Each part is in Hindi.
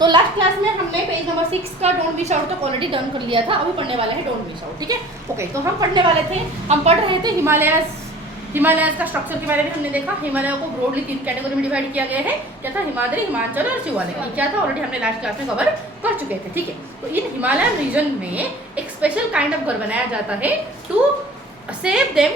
तो लास्ट क्लास में हमने पेज नंबर 6 का डोंट मिस आउट तक ऑलरेडी डन कर लिया था, अभी पढ़ने वाले हैं डोंट मिस आउट, ठीक है। ओके, तो हम पढ़ने वाले थे, हम पढ़ रहे थे हिमालयाज का स्ट्रक्चर के बारे में हमने देखा। हिमालय को ब्रॉडली 3 कैटेगरी में डिवाइड किया गया है, क्या था, हिमाद्री, हिमाचल और शिवालिक। ये क्या था, ऑलरेडी हमने लास्ट क्लास में कवर कर चुके थे, ठीक है। तो इन हिमालयन रीजन में एक स्पेशल काइंड ऑफ घर बनाया जाता है to save them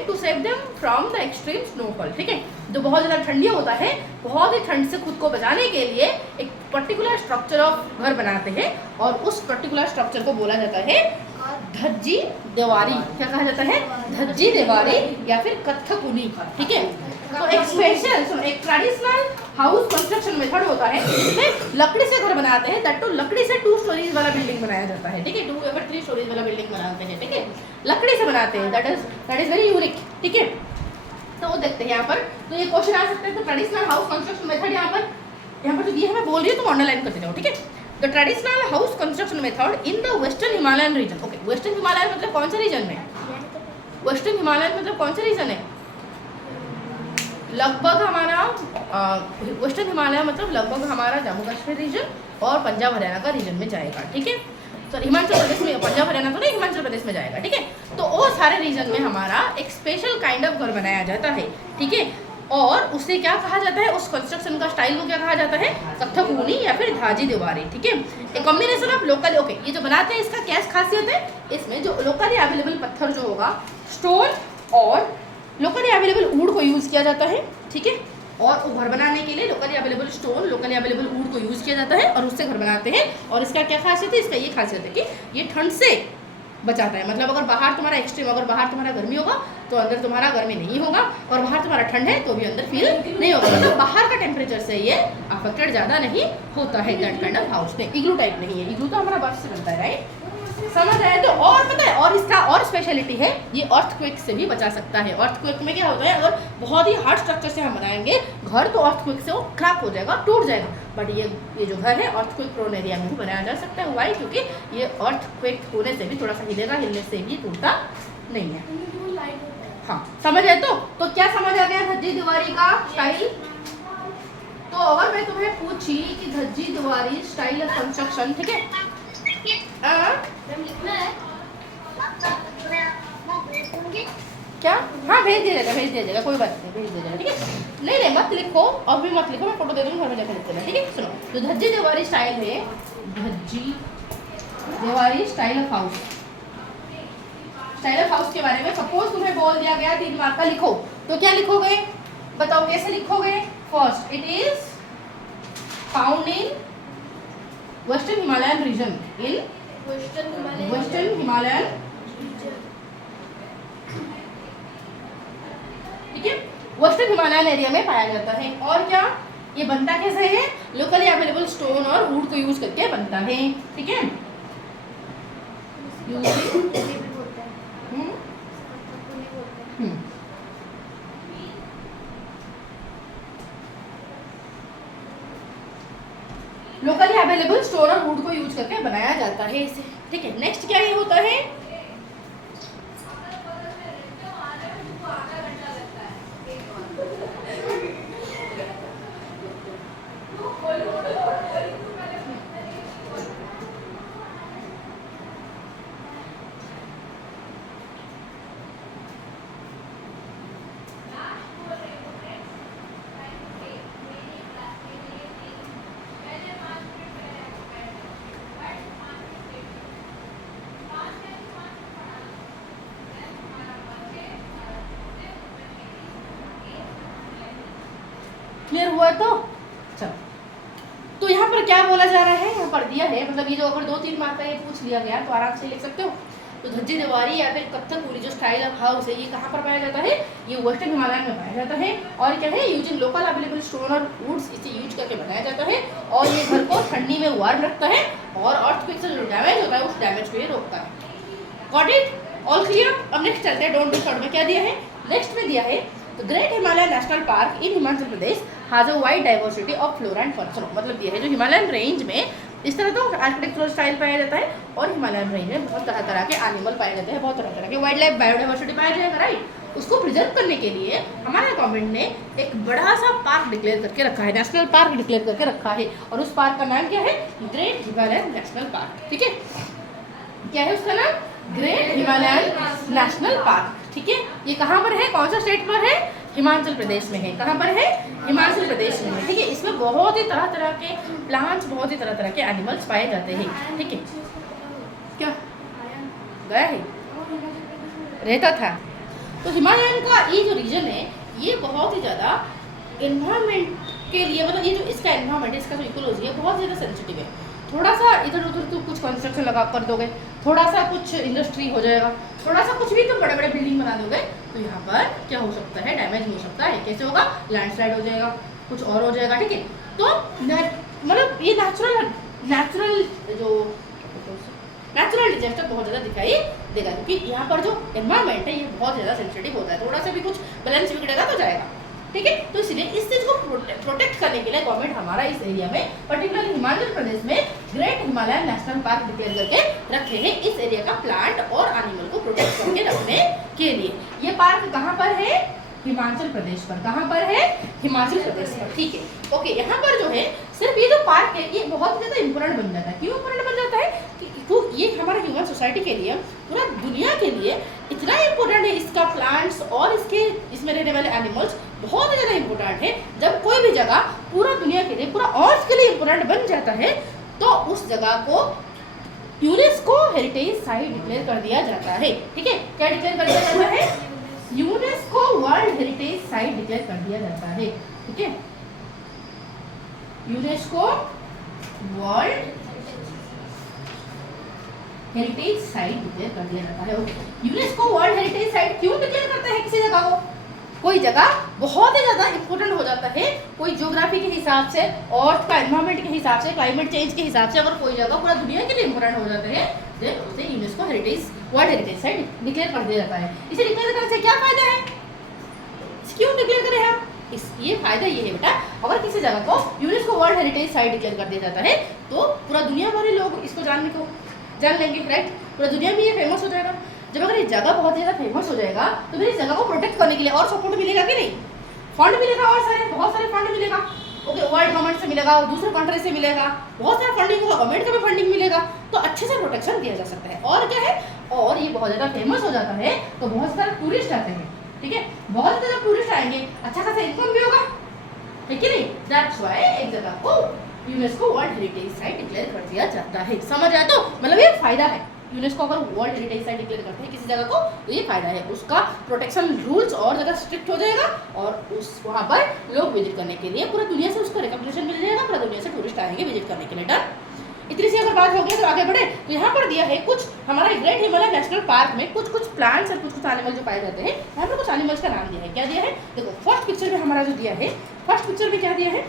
from the extreme snowfall, ठीक है। जो बहुत ज़्यादा ठंडी होता है, बहुत ही ठंड से खुद को बचाने के लिए एक पर्टिकुलर स्ट्रक्चर ऑफ घर बनाते हैं, और उस पर्टिकुलर स्ट्रक्चर को बोला जाता है धज्जी देवारी। क्या कहा जाता है, धज्जी देवारी या फिर कत्थकुनी, ठीक है। तो एक स्पेशल एक ट्रेडिशनल हाउस कंस्ट्रक्शन मेथड होता है, जिसमें लकड़ी से घर बनाते हैं, दैट टू लकड़ी से 2 स्टोरीज वाला बिल्डिंग बनाया जाता है, ठीक है। 2 या फिर 3 स्टोरीज वाला बिल्डिंग बनाते हैं, ठीक है, लकड़ी से बनाते हैं, दैट इज वेरी यूनिक, ठीक है। तो वो देखते हैं यहाँ पर, तो ये क्वेश्चन आ सकते हैं। तो ट्रेडिशनल हाउस कंस्ट्रक्शन मेथड यहाँ पर जो दिया है मैं बोल रही हूँ, तो अंडरलाइन करते जाओ, ठीक है। The traditional house construction method in the western Himalayan region. Okay, western Himalaya मतलब कौन सा रीजन में, वेस्टर्न हिमालय मतलब कौन सा रीजन है, लगभग हमारा वेस्टर्न हिमालय मतलब लगभग हमारा जम्मू कश्मीर रीजन और पंजाब हरियाणा का रीजन में जाएगा, ठीक है। तो हिमाचल प्रदेश में, पंजाब हरियाणा तो नहीं, हिमाचल प्रदेश में जाएगा, ठीक है। तो वो सारे रीजन में हमारा एक स्पेशल काइंड ऑफ घर बनाया जाता है, ठीक है। और उसे क्या कहा जाता है, उस कंस्ट्रक्शन का स्टाइल को क्या कहा जाता है, कत्थकुनी या फिर धाजी दीवारी, ठीक है। एक कॉम्बिनेशन ऑफ लोकल, ओके, ये जो बनाते हैं इसका क्या खासियत है, इसमें जो लोकली अवेलेबल पत्थर जो होगा, स्टोन और लोकली अवेलेबल वुड को यूज़ किया जाता है, ठीक है। और वो घर बनाने के लिए locally available stone, locally available would को यूज़ किया जाता है और उससे घर बनाते हैं। और इसका क्या खासियत है, इसका ये खासियत है कि ये ठंड से बचाता है। मतलब अगर बाहर तुम्हारा एक्सट्रीम, अगर बाहर तुम्हारा गर्मी होगा तो अंदर तुम्हारा गर्मी नहीं होगा, और बाहर तुम्हारा ठंड है तो भी अंदर फील नहीं होगा। मतलब बाहर का टेम्परेचर से ये अफेक्टेड ज़्यादा नहीं होता है, दैट काइंड ऑफ हाउस नहीं। इग्लू टाइप नहीं है, इग्लू तो हमारा बर्फ से बनता है, राइट, समझ आए। तो और पता है, और इसका और स्पेशलिटी है, ये अर्थक्वेक से भी बचा सकता है। अर्थक्वेक में क्या होता है, अगर बहुत ही हार्ड स्ट्रक्चर से हम बनाएंगे घर, तो अर्थक्वेक से वो क्रैक हो जाएगा, टूट जाएगा। बट ये जो घर है अर्थक्वेक प्रोन एरिया में भी बनाया जा सकता है। वाई, क्योंकि ये अर्थक्वेक होने से भी थोड़ा सा हिलेगा, हिलने से भी टूटता नहीं है। हाँ, समझ आए। तो क्या समझ आ गया धज्जी दीवारी का स्टाइल। तो अगर मैं तुम्हें पूछी कि धज्जी दीवारी स्टाइल ऑफ कंस्ट्रक्शन, ठीक है, क्या, हाँ भेज दिया जाएगा, कोई बात नहीं, भेज दिया जाएगा, ठीक है। नहीं मत लिखो, अब भी मत लिखो, मैं फोटो दे दूँगी, घर में जाकर लिख देना, ठीक है। सुनो, तो धज्जी दीवारी स्टाइल है, धज्जी दीवारी style of house. Style of house के बारे में सपोज तुम्हें बोल दिया गया 3 मार्क का लिखो, तो क्या लिखोगे, बताओ कैसे लिखोगे। First, it is found in western Himalayan region, in western Himalayan, ठीक है, वेस्टर्न हिमालयन एरिया में पाया जाता है। और क्या, ये बनता कैसे है, लोकली अवेलेबल स्टोन और वुड को यूज करके बनता है, ठीक है। लोकली अवेलेबल स्टोन और वुड को यूज करके बनाया जाता है इसे, ठीक है। नेक्स्ट क्या ये होता है, क्लियर हुआ। तो चलो, तो यहाँ पर क्या बोला जा रहा है, यहाँ पर दिया है, मतलब ये जो अगर 2-3 मार्क का ये पूछ लिया गया तो आराम से लिख सकते हो। तो धज्जी दीवारी या फिर कत्थकुनी जो स्टाइल ऑफ हाउस है, ये कहाँ पर पाया जाता है, ये वेस्टर्न हिमालय में पाया जाता है। और क्या है, यूजिंग लोकल अवेलेबल स्टोन और वुड्स, इसे यूज करके बनाया जाता है। और ये घर को ठंडी में वार्म रखता है और अर्थक्वेक से जो डैमेज होता है उस डैमेज को ये रोकता है। Got it, all clear. अब नेक्स्ट चलते हैं, डोंट मिस आउट में क्या दिया है, नेक्स्ट में दिया है तो great Himalaya national park in Himachal Pradesh has a wide diversity of flora and fauna. मतलब ये है जो हिमालयन रेंज में इस तरह तो आर्किटेक्चरल स्टाइल पाया जाता है, और हिमालयन रेंज में बहुत तरह तरह के एनिमल पाए जाते हैं, बहुत तरह तरह के वाइल्ड लाइफ बायोडाइवर्सिटी पाया जाएगा, राइट। उसको प्रिजर्व करने के लिए हमारे गवर्नमेंट ने एक बड़ा सा पार्क डिक्लेयर करके रखा है, नेशनल पार्क डिक्लेयर करके रखा है। और उस पार्क का नाम क्या है? Great Himalayan national park. ठीक है, क्या है उसका नाम? Great Himalayan national park. ठीक है, ये कहाँ पर है? कौन सा स्टेट पर है? हिमाचल प्रदेश में है। कहाँ पर है? हिमाचल प्रदेश में है। ठीक है, इसमें बहुत ही तरह तरह के प्लांट्स, बहुत ही तरह तरह के एनिमल्स पाए जाते हैं। ठीक है, क्या गया है? रहता था। तो हिमालयन का ये जो रीजन है ये बहुत ही ज़्यादा एनवायरनमेंट के लिए, मतलब ये जो इसका एनवायरनमेंट, इसका जो इकोलॉजी है बहुत ज़्यादा सेंसिटिव है। थोड़ा सा इधर उधर तो कुछ कंस्ट्रक्शन लगा कर दोगे, थोड़ा सा कुछ इंडस्ट्री हो जाएगा, थोड़ा सा कुछ भी तो बड़े बड़े बिल्डिंग बना दोगे तो यहाँ पर क्या हो सकता है? डैमेज हो सकता है। कैसे होगा? लैंडस्लाइड हो जाएगा, कुछ और हो जाएगा। ठीक है, तो मतलब ये नेचुरल डिजास्टर बहुत ज़्यादा दिखाई देगा, क्योंकि यहाँ पर जो एनवायरनमेंट है ये बहुत ज़्यादा सेंसिटिव होता है। थोड़ा सा भी कुछ बैलेंस बिगड़ेगा तो जाएगा। ठीक है, तो इसलिए इस चीज़ को प्रोटेक्ट करने के लिए गवर्नमेंट हमारा इस एरिया में, पर्टिकुलरली हिमाचल प्रदेश में, great Himalayan national park declare करके रखे हैं इस एरिया का प्लांट और एनिमल को प्रोटेक्ट करके रखने के लिए। ये पार्क कहाँ पर है? हिमाचल प्रदेश पर। कहाँ पर है? हिमाचल प्रदेश पर। ठीक है, ओके। यहाँ पर जो है सिर्फ ये जो पार्क है ये बहुत ज़्यादा इंपॉर्टेंट बन जाता है। क्यों इंपॉर्टेंट बन जाता है? तो ये हमारे ह्यूमन सोसाइटी के लिए, पूरा दुनिया के लिए इतना इम्पोर्टेंट है। इसका प्लांट्स और इसमें रहने वाले एनिमल्स बहुत ही ज़्यादा इम्पोर्टेंट है। जब कोई भी जगह पूरा दुनिया के लिए, पूरा अर्थ के लिए इम्पोर्टेंट बन जाता है तो उस जगह को यूनेस्को हेरिटेज साइट डिक्लेयर कर दिया जाता है। ठीक है, क्या डिक्लेयर कर दिया जाता है? UNESCO world heritage site declare कर दिया जाता है। ठीक है, UNESCO world heritage site declare कर दिया जाता है। यूनेस्को वर्ल्ड हेरिटेज साइट क्यों डिक्लेयर करता है किसी जगह को? कोई जगह बहुत ही ज़्यादा इंपॉर्टेंट हो जाता है, कोई ज्योग्राफी के हिसाब से, अर्थ का एनवायरनमेंट के हिसाब से, क्लाइमेट चेंज के हिसाब से, अगर कोई जगह पूरा दुनिया के लिए इंपॉर्टेंट हो जाता है तो उसे UNESCO heritage world heritage site declare कर दिया जाता है। इसे डिक्लेयर करने से क्या फायदा है? क्यों डिक्लेयर करें हम? ये फायदा ये है बेटा, अगर किसी जगह को UNESCO world heritage site declare कर दिया जाता है तो पूरा दुनिया भर लोग इसको जान लेंगे, राइट? पूरा दुनिया में ये फेमस हो जाएगा। जब अगर ये जगह बहुत ज़्यादा फेमस हो जाएगा तो फिर इस जगह को प्रोटेक्ट करने के लिए और सपोर्ट मिलेगा कि नहीं? फंड मिलेगा, और बहुत सारे फंड मिलेगा। ओके, वर्ल्ड गवर्नमेंट से मिलेगा, दूसरे कंट्री से मिलेगा, बहुत सारा फंडिंग होगा, गवर्नमेंट का भी फंडिंग मिलेगा, तो अच्छे से प्रोटेक्शन दिया जा सकता है। और क्या है, और ये बहुत ज़्यादा फेमस हो जाता है तो बहुत सारे टूरिस्ट आते हैं। ठीक है, बहुत ज़्यादा टूरिस्ट आएंगे, अच्छा खासा इनकम भी होगा, है कि नहीं? दैट्स व्हाई एक जगह को UNESCO world heritage site declare कर दिया जाता है। समझ आया? तो मतलब ये फायदा है। यूनेस्को अगर वर्ल्ड हेरिटेज साइट डिक्लेयर करते हैं किसी जगह को तो ये फायदा है, उसका प्रोटेक्शन रूल्स और ज़्यादा स्ट्रिक्ट हो जाएगा और उस वहाँ पर लोग विजिट करने के लिए पूरा दुनिया से उसका रिकॉग्निशन मिल जाएगा, पूरा दुनिया से टूरिस्ट आएंगे विजिट करने के लिए। डन? इतनी सी अगर बात हो गई तो आगे बढ़े। तो यहाँ पर दिया है कुछ हमारा ग्रेट हिमालय नेशनल पार्क में कुछ प्लांट्स और कुछ एनिमल जो पाए जाते हैं। यहाँ पर कुछ एनिमल्स का नाम दिया है। क्या दिया है? देखो, फर्स्ट पिक्चर में हमारा जो दिया है, फर्स्ट पिक्चर में क्या दिया है?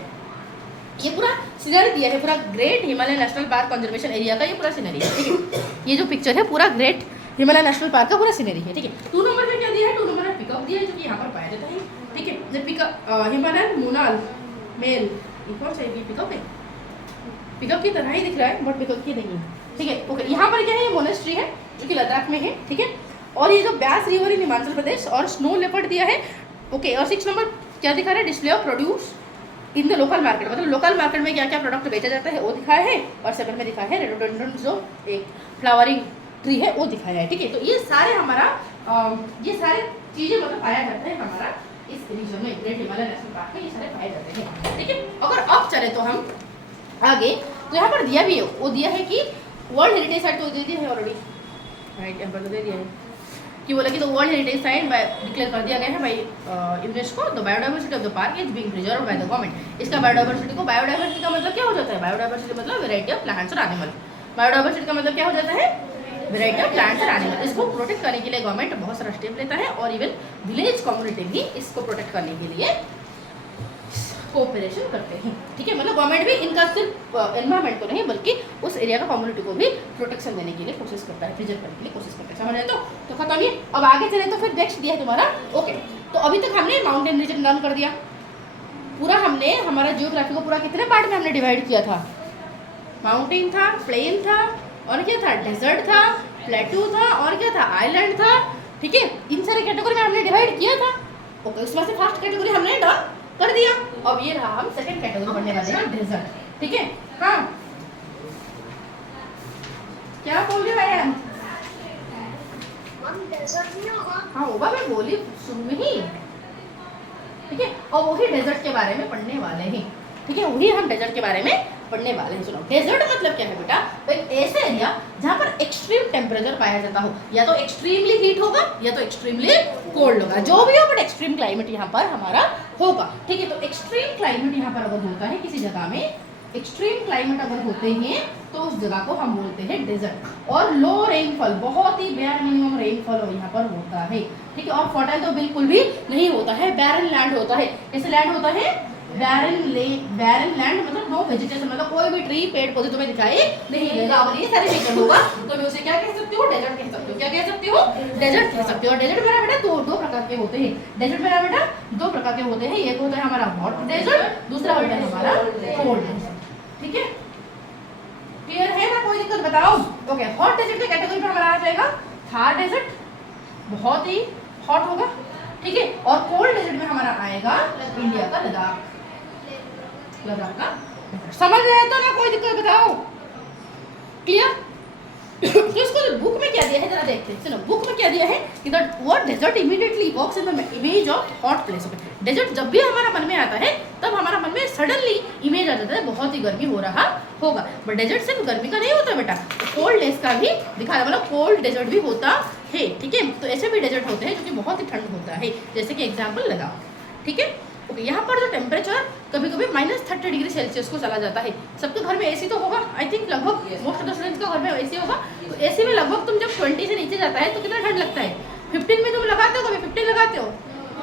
ये पूरा सीनरी दिया है, पूरा great Himalaya national park conservation area का ये पूरा सीनरी है। ठीक है, ये जो पिक्चर है पूरा ग्रेट हिमालय नेशनल पार्क का पूरा सीनरी है। ठीक है, 2 नंबर में क्या दिया है? 2 नंबर में पिकअप दिया है जो कि यहाँ पर पाया जाता है। ठीक है, पिकअप हिमालयन मोनाल मेल, ये कौन सा है? पिकअप है, पिकअप की तरह ही दिख रहा है बट पिकअप की नहीं है। ठीक है, ओके। यहाँ पर क्या है? ये मोनेस्ट्री है जो कि लद्दाख में है। ठीक है, और ये जो ब्यास रिवर इन हिमाचल प्रदेश और स्नो लेपर्ड दिया है। ओके, और 6 नंबर क्या दिखा रहा है? Display of produce in the local market, मतलब लोकल मार्केट में क्या क्या प्रोडक्ट बेचा जाता है वो दिखाया है। और 7 में दिखाया है रेडोडेंड्रन जो एक फ्लावरिंग ट्री है वो दिखाया है। ठीक है, तो ये सारे हमारा ये सारे चीज़ें मतलब पाया जाता है हमारा इस रीजन में, ग्रेट हिमालय नेशनल पार्क में ये सारे पाए जाते हैं। ठीक है, अगर अब चले तो हम आगे, तो यहाँ पर दिया भी है, वो दिया है कि वर्ल्ड हेरिटेज साइट तो दे दिया है ऑलरेडी, राइट? यहाँ पर तो दे दिया है कि बोला कि तो वर्ल्ड हेरिटेज साइट डिक्लेयर कर दिया गया है by UNESCO. The biodiversity of the park is being preserved by the government. इसका बायोडाइवर्सिटी का मतलब क्या हो जाता है? बायोडाइवर्सिटी मतलब वेराइटी ऑफ प्लांट्स और एनिमल। बायोडाइवर्सिटी का मतलब क्या हो जाता है? वेराइटी ऑफ प्लांट्स और एनिमल। इसको प्रोटेक्ट करने के लिए गवर्नमेंट बहुत सारा स्टेप लेता है और इवन विलेज कम्युनिटी भी इसको प्रोटेक्ट करने के लिए कोऑपरेशन करते हैं। ठीक है, मतलब गवर्नमेंट भी इनका सिर्फ एनवायरमेंट को नहीं बल्कि उस एरिया का कम्युनिटी को भी प्रोटेक्शन देने के लिए कोशिश करता है, प्रिजर्व करने के लिए कोशिश करता है। समझ आए? तो खत्म ये। अब आगे चले तो फिर नेक्स्ट दिया है तुम्हारा। ओके, तो अभी तक हमने माउंटेन रीजन लर्न कर दिया पूरा। हमने हमारा जियोग्राफी को पूरा कितने पार्ट में हमने डिवाइड किया था? माउंटेन था, प्लेन था, और क्या था? डेजर्ट था, प्लेटू था, और क्या था? आइलैंड था। ठीक है, इन सारे कैटेगरी में हमने डिवाइड किया था। ओके, उसमें से फर्स्ट कैटेगरी हमने डन कर दिया। अब ये रहा हम सेकंड कैटेगरी पढ़ने वाले हैं, डेजर्ट। ठीक है, हाँ क्या बोल रहे हो यार? हाँ होगा, मैं बोली शुरू में ही। ठीक है, और वही डेजर्ट के बारे में पढ़ने वाले हैं। ठीक है, वही हम डेजर्ट के बारे में पढ़ने वाले हैं। सुनो, डेजर्ट मतलब क्या है बेटा? एक ऐसा एरिया जहाँ पर एक्सट्रीम टेम्परेचर पाया जाता हो, या तो एक्सट्रीमली हीट होगा या तो एक्सट्रीमली कोल्ड होगा, जो भी हो, बट एक्सट्रीम क्लाइमेट यहाँ पर हमारा होगा। ठीक है, तो एक्सट्रीम क्लाइमेट यहाँ पर अगर होता है किसी जगह में, एक्सट्रीम क्लाइमेट अगर होते हैं तो उस जगह को हम बोलते हैं डेजर्ट। और लो रेनफॉल, बहुत ही बेयर मिनिमम रेनफॉल यहाँ पर होता है। ठीक है, और फर्टाइल तो बिल्कुल भी नहीं होता है, बैरन लैंड होता है। कैसे लैंड होता है? बैरन लैंड मतलब नो वेजिटेशन, मतलब कोई भी ट्री पेड़ पौधे तुम्हें दिखाई नहीं देगा। और ये सारे फीचर होगा तो मैं उसे क्या कह सकती हूँ? डेजर्ट कह सकती हूँ। क्या कह सकती हूँ? डेजर्ट कह सकती हूँ। और डेजर्ट मेरा बेटा दो प्रकार के होते हैं। डेजर्ट मेरा बेटा दो प्रकार के होते हैं। एक होता है हमारा हॉट डेजर्ट, दूसरा होता है हमारा कोल्ड डेजर्ट। ठीक है, क्लियर है ना? कोई दिक्कत बताओ? ओके, हॉट डेजर्ट की कैटेगरी में हमारा आ जाएगा थार डेजर्ट, बहुत ही हॉट होगा। ठीक है, और कोल्ड डेजर्ट में हमारा आएगा इंडिया का लद्दाख का। समझ रहे तो ना? कोई दिक्कत बताओ? क्लियर? तो इसको बुक में क्या दिया है जरा देखते हैं। सुनो, बुक में क्या दिया है कि the word desert immediately evokes in the image of hot place. Desert जब भी हमारा मन में आता है तब हमारा मन में सडनली इमेज आ जाता है बहुत ही गर्मी हो रहा होगा। बट डेजर्ट सिर्फ गर्मी का नहीं होता बेटा, कोल्ड डेज का भी दिखा, मतलब कोल्ड डेजर्ट भी होता है। ठीक है, तो ऐसे भी डेजर्ट होते हैं जो कि बहुत ही ठंड होता है, जैसे कि एग्जाम्पल लद्दाख। ठीक है, ओके, यहाँ पर जो टेम्परेचर कभी कभी -30 डिग्री सेल्सियस को चला जाता है। सबके घर में एसी तो होगा, आई थिंक लगभग मोस्ट ऑफ द स्टूडेंट्स का घर में एसी होगा। तो एसी में लगभग तुम जब 20 से नीचे जाता है तो कितना ठंड लगता है? 15 में तुम लगाते हो, कभी 15 लगाते हो?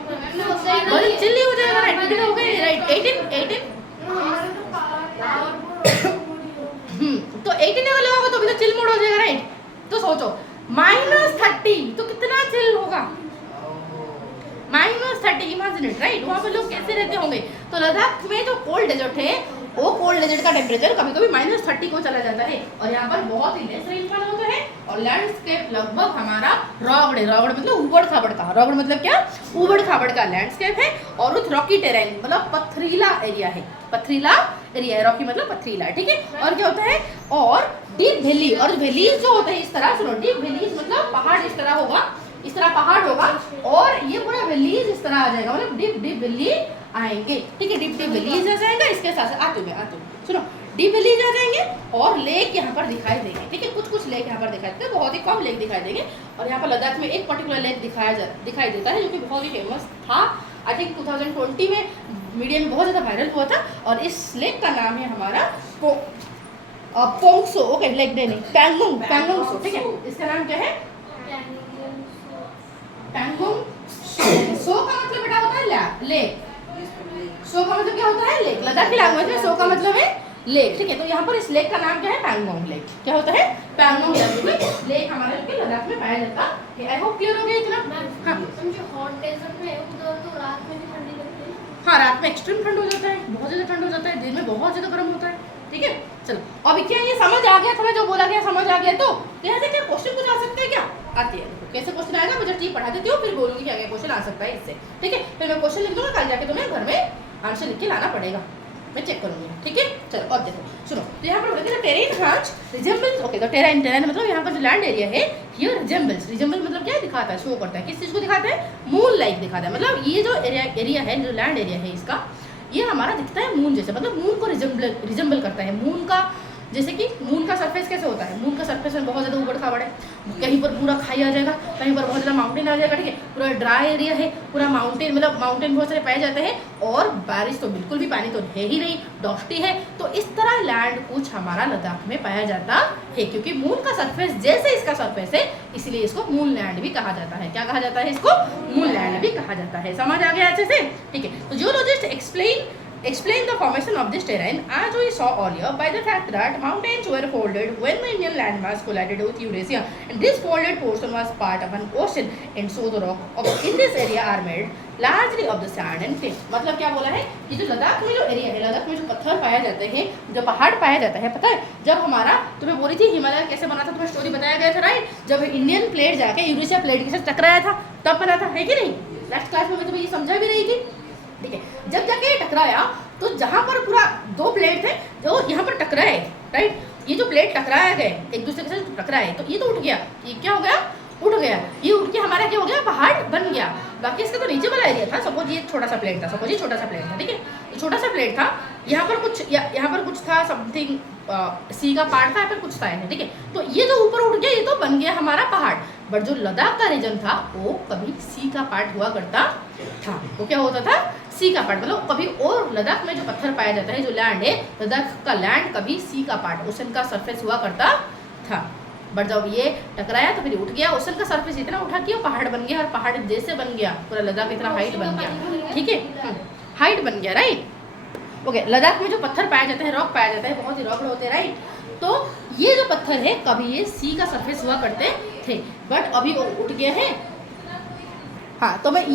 बहुत चिल्ली हो जाएगा, राइट? 15 हो गए, राइट? 18 तो 18 अगर लगाओगे तो भी तो चिल मोड हो जाएगा, राइट? तो सोचो -30 तो कितना चिल होगा? -30, इमेजिन इट, राइट? वहाँ पर लोग कैसे रहते होंगे? तो लद्दाख में जो कोल्ड डेजर्ट है, वो कोल्ड डेजर्ट का टेम्परेचर कभी कभी -30 को चला जाता है। और यहाँ पर बहुत ही लेस रेनफॉल होता है और लैंडस्केप लगभग हमारा रॉगड़ मतलब उबड़ खाबड़ का, रॉगड़ मतलब क्या? उबड़ खाबड़ का लैंडस्केप है। और उस रॉकी टेरेन मतलब पथरीला एरिया है, पथरीला एरिया है, रॉकी मतलब पथरीला। ठीक है, और क्या होता है? और डीप वैली, और वैलीज जो होते हैं इस तरह, सुनो, डीप वैलीज मतलब पहाड़ इस तरह होगा, इस तरह पहाड़ होगा और ये पूरा वैलीज इस तरह आ जाएगा, मतलब डीप वैली आएंगे। ठीक है, डीप वैलीज आ जाएगा। इसके साथ आते हुए सुनो, डीप वैलीज आ जाएंगे और लेक यहाँ पर दिखाई देंगे। ठीक है, कुछ लेक यहाँ पर दिखाई देते हैं, बहुत ही कम लेक दिखाई देंगे। और यहाँ पर लद्दाख में एक पर्टिकुलर लेक दिखाई देता है जो कि बहुत ही फेमस था। आई थिंक 2020 में मीडिया में बहुत ज़्यादा वायरल हुआ था। और इस लेक का नाम है हमारा पोंगसो। ओके, लेक नहीं, पैंगोंग सो। ठीक है, इसका नाम क्या है? पैंगोंग सो का मतलब बेटा होता है लेक। सो का मतलब क्या होता है? लेक। लद्दाख की लैंग्वेज में सो का मतलब है लेक। ठीक है, तो यहाँ पर इस लेक का नाम क्या है? पैंगोंग लेक। क्या होता है? पैंगोंग लेक हमारे लद्दाख में पाया जाता है। आई होप क्लियर हो गया इतना? हाँ, हॉट डेजर्ट में उधर तो रात में भी ठंडी लगती है। हाँ, रात में एक्सट्रीम ठंड हो जाता है, बहुत ज़्यादा ठंड हो जाता है, दिन में बहुत ज़्यादा गर्म होता है। ठीक है, चलो अब क्या ये समझ आ गया? तुम्हें जो बोला गया समझ आ गया? तो यहाँ से क्या क्वेश्चन कुछ आ सकते हैं? क्या आती है? देखो कैसे क्वेश्चन आएगा, मैं जब ठीक पढ़ा देती हूँ फिर बोलूँगी क्या क्या क्वेश्चन आ सकता है इससे। ठीक है, फिर मैं क्वेश्चन लिख दूँगा, कल जाके तुम्हें घर में आंसर लिख के लाना पड़ेगा, मैं चेक करूँगी। ठीक है, चलो अब देखो, सुनो, तो यहाँ पर बोलते हैं टेरेन हांच रिजेंबल्स। ओके, तो टेरेन मतलब यहाँ पर जो लैंड एरिया है हियर रिजेंबल्स मतलब क्या दिखाता है? शो करता है, किस चीज़ को दिखाता है? मून लाइक दिखाता है। मतलब ये जो एरिया है, जो लैंड एरिया है इसका, ये हमारा दिखता है मून जैसे, मतलब मून को रिजेंबल करता है। मून का जैसे कि मून का सरफेस कैसे होता है? मून का सरफेस में बहुत ज़्यादा उबड़ खाबड़ है, कहीं पर पूरा खाई आ जाएगा, कहीं पर बहुत ज़्यादा माउंटेन आ जाएगा। ठीक है, पूरा ड्राई एरिया है, पूरा माउंटेन, मतलब माउंटेन बहुत सारे पाए जाते हैं और बारिश तो बिल्कुल भी, पानी तो है ही नहीं, डॉस्टी है। तो इस तरह लैंड कुछ हमारा लद्दाख में पाया जाता है, क्योंकि मून का सरफेस जैसे इसका सरफेस है इसलिए इसको मून लैंड भी कहा जाता है। क्या कहा जाता है? इसको मून लैंड भी कहा जाता है। समझ आ गया अच्छे से? ठीक है, तो geologist explain explain the formation of this terrain as we saw earlier by the fact that mountains were folded when the Indian landmass collided with Eurasia, and this folded portion was part of an ocean, and so the rock in this area are made largely of the sand and clay. मतलब क्या बोला है कि जो लद्दाख में जो एरिया है, लद्दाख में जो पत्थर पाया जाते हैं, जो पहाड़ पाया जाता है, पता है जब हमारा तुम्हें बोली थी हिमालय कैसे बना था, तुम्हें स्टोरी बताया गया था राइट, जब इंडियन प्लेट जाके यूरेशिया प्लेट के साथ टकराया था तब बना था, है कि नहीं? लास्ट क्लास में मैं तुम्हें ये समझा भी रही थी, ठीक है। जब जाके टकराया तो जहाँ पर पूरा दो प्लेट थे जो यहाँ पर टकराए राइट, ये जो प्लेट टकराया गए एक दूसरे के साथ टकराए तो ये तो उठ गया, ये क्या हो गया? उठ गया, ये उठ के हमारा क्या हो गया? पहाड़ बन गया। बाकी इसका तो नीचे वाला एरिया था, सपोज ये छोटा सा प्लेट था, सपोज ये छोटा सा प्लेट था, ठीक है, तो छोटा सा प्लेट था, यहाँ पर कुछ था समथिंग सी का पार्ट था, यहाँ पर कुछ था, ठीक है, तो ये जो ऊपर उठ गया ये तो बन गया हमारा पहाड़। बट जो लद्दाख का रीजन था वो कभी सी का पार्ट हुआ करता था, वो क्या होता था? सी का पार्ट, मतलब कभी और लद्दाख में जो पत्थर पाया जाता है, जो लैंड है लद्दाख का लैंड कभी सी का पार्ट, ओशन का सरफेस हुआ करता था। बट जब ये टकराया तो फिर उठ गया, ओशन का सरफेस इतना उठा कि वो पहाड़ बन गया, और पहाड़ जैसे बन गया पूरा लद्दाख इतना हाइट बन गया, ठीक है, हाइट बन गया राइट। ओके, लद्दाख में जो पत्थर पाया जाता है, रॉक पाया जाता है, बहुत ही रॉक होते हैं राइट, तो ये जो पत्थर है कभी ये सी का सरफेस हुआ करते थे, बट अभी वो उठ गए हैं। हाँ, तो मैं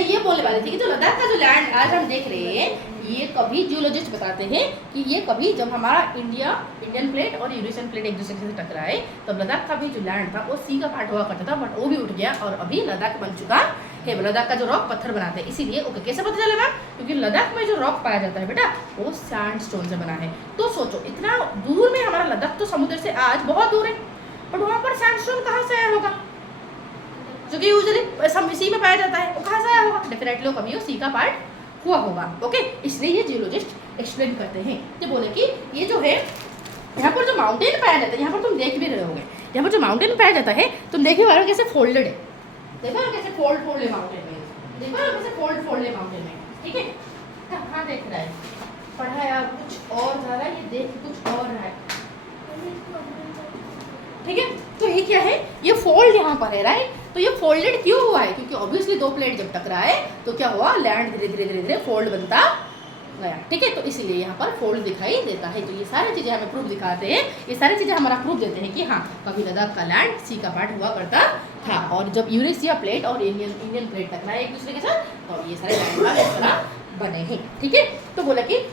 ये बोलने वाली थी कि जो लद्दाख का जो लैंड आज हम देख रहे हैं, ये कभी जियोलॉजिस्ट बताते हैं कि ये कभी जब हमारा इंडियन प्लेट और यूरेशियन प्लेट एक दूसरे से टकराए तब लद्दाख का भी जो लैंड था वो सी का पार्ट हुआ करता था, बट वो भी उठ गया और अभी लद्दाख बन चुका है। लद्दाख का जो रॉक पत्थर बनाते हैं, इसीलिए ओके कैसे पता चलेगा? क्योंकि लद्दाख में जो रॉक पाया जाता है बेटा वो सैंडस्टोन से बना है। तो सोचो इतना दूर में हमारा लद्दाख तो समुद्र से आज बहुत दूर है, बट वहाँ पर सैंडस्टोन कहाँ से आया होगा? जो कि यूजुअली सी में पाया जाता है, वो कहाँ से आया होगा? डेफिनेटली वो कभी सी का पार्ट हुआ होगा। ओके, इसलिए ये जियोलॉजिस्ट एक्सप्लेन करते हैं, तो बोले कि ये जो है यहाँ पर जो माउंटेन पाया जाता है, यहाँ पर तुम देख भी रहे होगे, यहाँ पर जो माउंटेन पाया जाता है तुम देख भी पा रहे हो कैसे फोल्डेड है, देखो ना कैसे फोल्ड है माउंटेन में, देखो ना कैसे फोल्ड है माउंटेन में, ठीक है। कहाँ देख रहा है? पढ़ा या कुछ और जा रहा है, ये देख कुछ और रहा है, ठीक है। तो ये क्या है? ये फोल्ड यहाँ पर है राइट, तो ये फोल्डेड क्यों हुआ है? क्योंकि ऑब्वियसली दो प्लेट जब टकराए तो क्या हुआ? लैंड धीरे धीरे फोल्ड बनता गया, ठीक है, तो इसीलिए यहाँ पर फोल्ड दिखाई देता है। तो ये सारी चीज़ें हमें प्रूफ दिखाते हैं, ये सारी चीज़ें हमारा प्रूफ देते हैं कि हाँ कभी लद्दाख का लैंड सी का पार्ट हुआ करता था, और जब यूरेशिया प्लेट और इंडियन प्लेट टकराए एक दूसरे के साथ तो ये सारे लैंड इस तरह बने हैं, ठीक है। तो बोला कि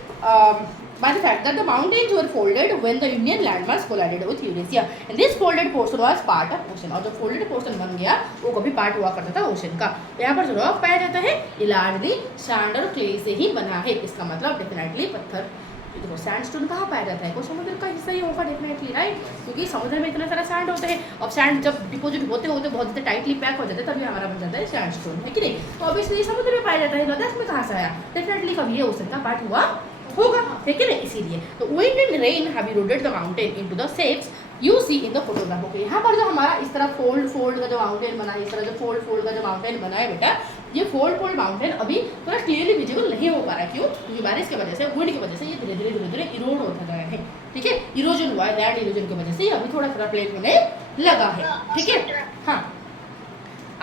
by the fact that the mountains were folded when the Indian landmass collided with Eurasia, and this folded portion was part of ocean, और जो folded portion बन गया वो कभी पार्ट हुआ करता था ओशन का। यहाँ पर जो रॉक पाया जाता है ये लार्जली सैंड और क्ले से ही बना है, इसका मतलब डेफिनेटली पत्थर, देखो सैंडस्टोन कहाँ पाया जाता है? वो समुद्र का हिस्सा ही होगा डेफिनेटली राइट, क्योंकि समुद्र में इतना सारा सैंड होता है, और सैंड जब डिपोजिट होते होते बहुत ज़्यादा टाइटली पैक हो जाता है तभी हमारा बन जाता है सैंडस्टोन, है कि नहीं। तो ऑब्वियसली समुद्र में पाया जाता है, लद्दाख में कहाँ से आया? डेफिनेटली कभी ये ओशन का पार्ट हुआ होगा, ठीक है ना, इसीलिए। तो wind and rain have eroded the mountain into the shapes you see in the photograph। Okay, यहाँ पर जो हमारा इस तरह फोल्ड का जो माउंटेन बना है, इस तरह जो फोल्ड का जो माउंटेन बना है बेटा, ये फोल्ड माउंटेन अभी थोड़ा क्लियरली विजिबल नहीं हो पा रहा है, क्यों? क्योंकि बारिश की वजह से, विंड की वजह से ये धीरे धीरे इरोड होता गया है, ठीक है, इरोजन हुआ है, लैंड इरोजन की वजह से ये अभी थोड़ा प्लेट होने लगा है, ठीक है। हाँ,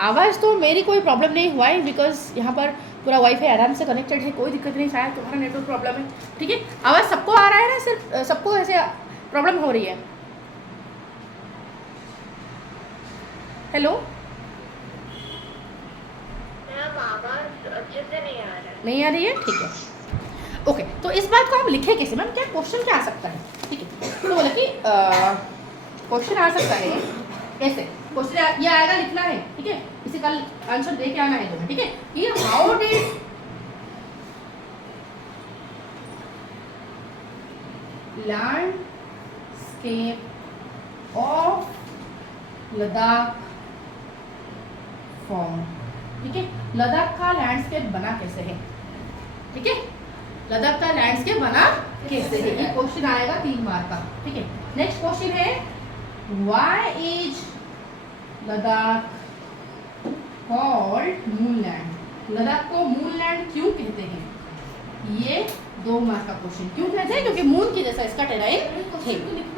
आवाज़ तो मेरी कोई प्रॉब्लम नहीं हुआ है, बिकॉज यहाँ पर पूरा वाईफाई आराम से कनेक्टेड है, कोई दिक्कत नहीं, शायद तुम्हारा नेटवर्क प्रॉब्लम है, ठीक है। आवाज़ सबको आ रहा है ना, सिर्फ सबको ऐसे प्रॉब्लम हो रही है? हेलो, अच्छे से नहीं आ रहा है। नहीं आ रही है, ठीक है। ओके, तो इस बात को हम लिखे कैसे मैम? क्या क्वेश्चन क्या आ सकता है? ठीक है, तो बोला कि क्वेश्चन आ सकता है ऐसे, क्वेश्चन ये आएगा, लिखना है, ठीक है, इसे कल आंसर दे के आना है तुम्हें, ठीक है, कि how did landscape of Ladakh form, ठीक है, लद्दाख का लैंडस्केप बना कैसे है, ठीक है, लद्दाख का लैंडस्केप बना कैसे है, ये क्वेश्चन आएगा 3 मार्क का, ठीक है। नेक्स्ट क्वेश्चन है why is Ladakh called moonland, Ladakh को मूनलैंड क्यों कहते हैं? ये 2 मार्क का क्वेश्चन। क्यों कहते हैं? क्योंकि मून की जैसा इसका टेराइन है,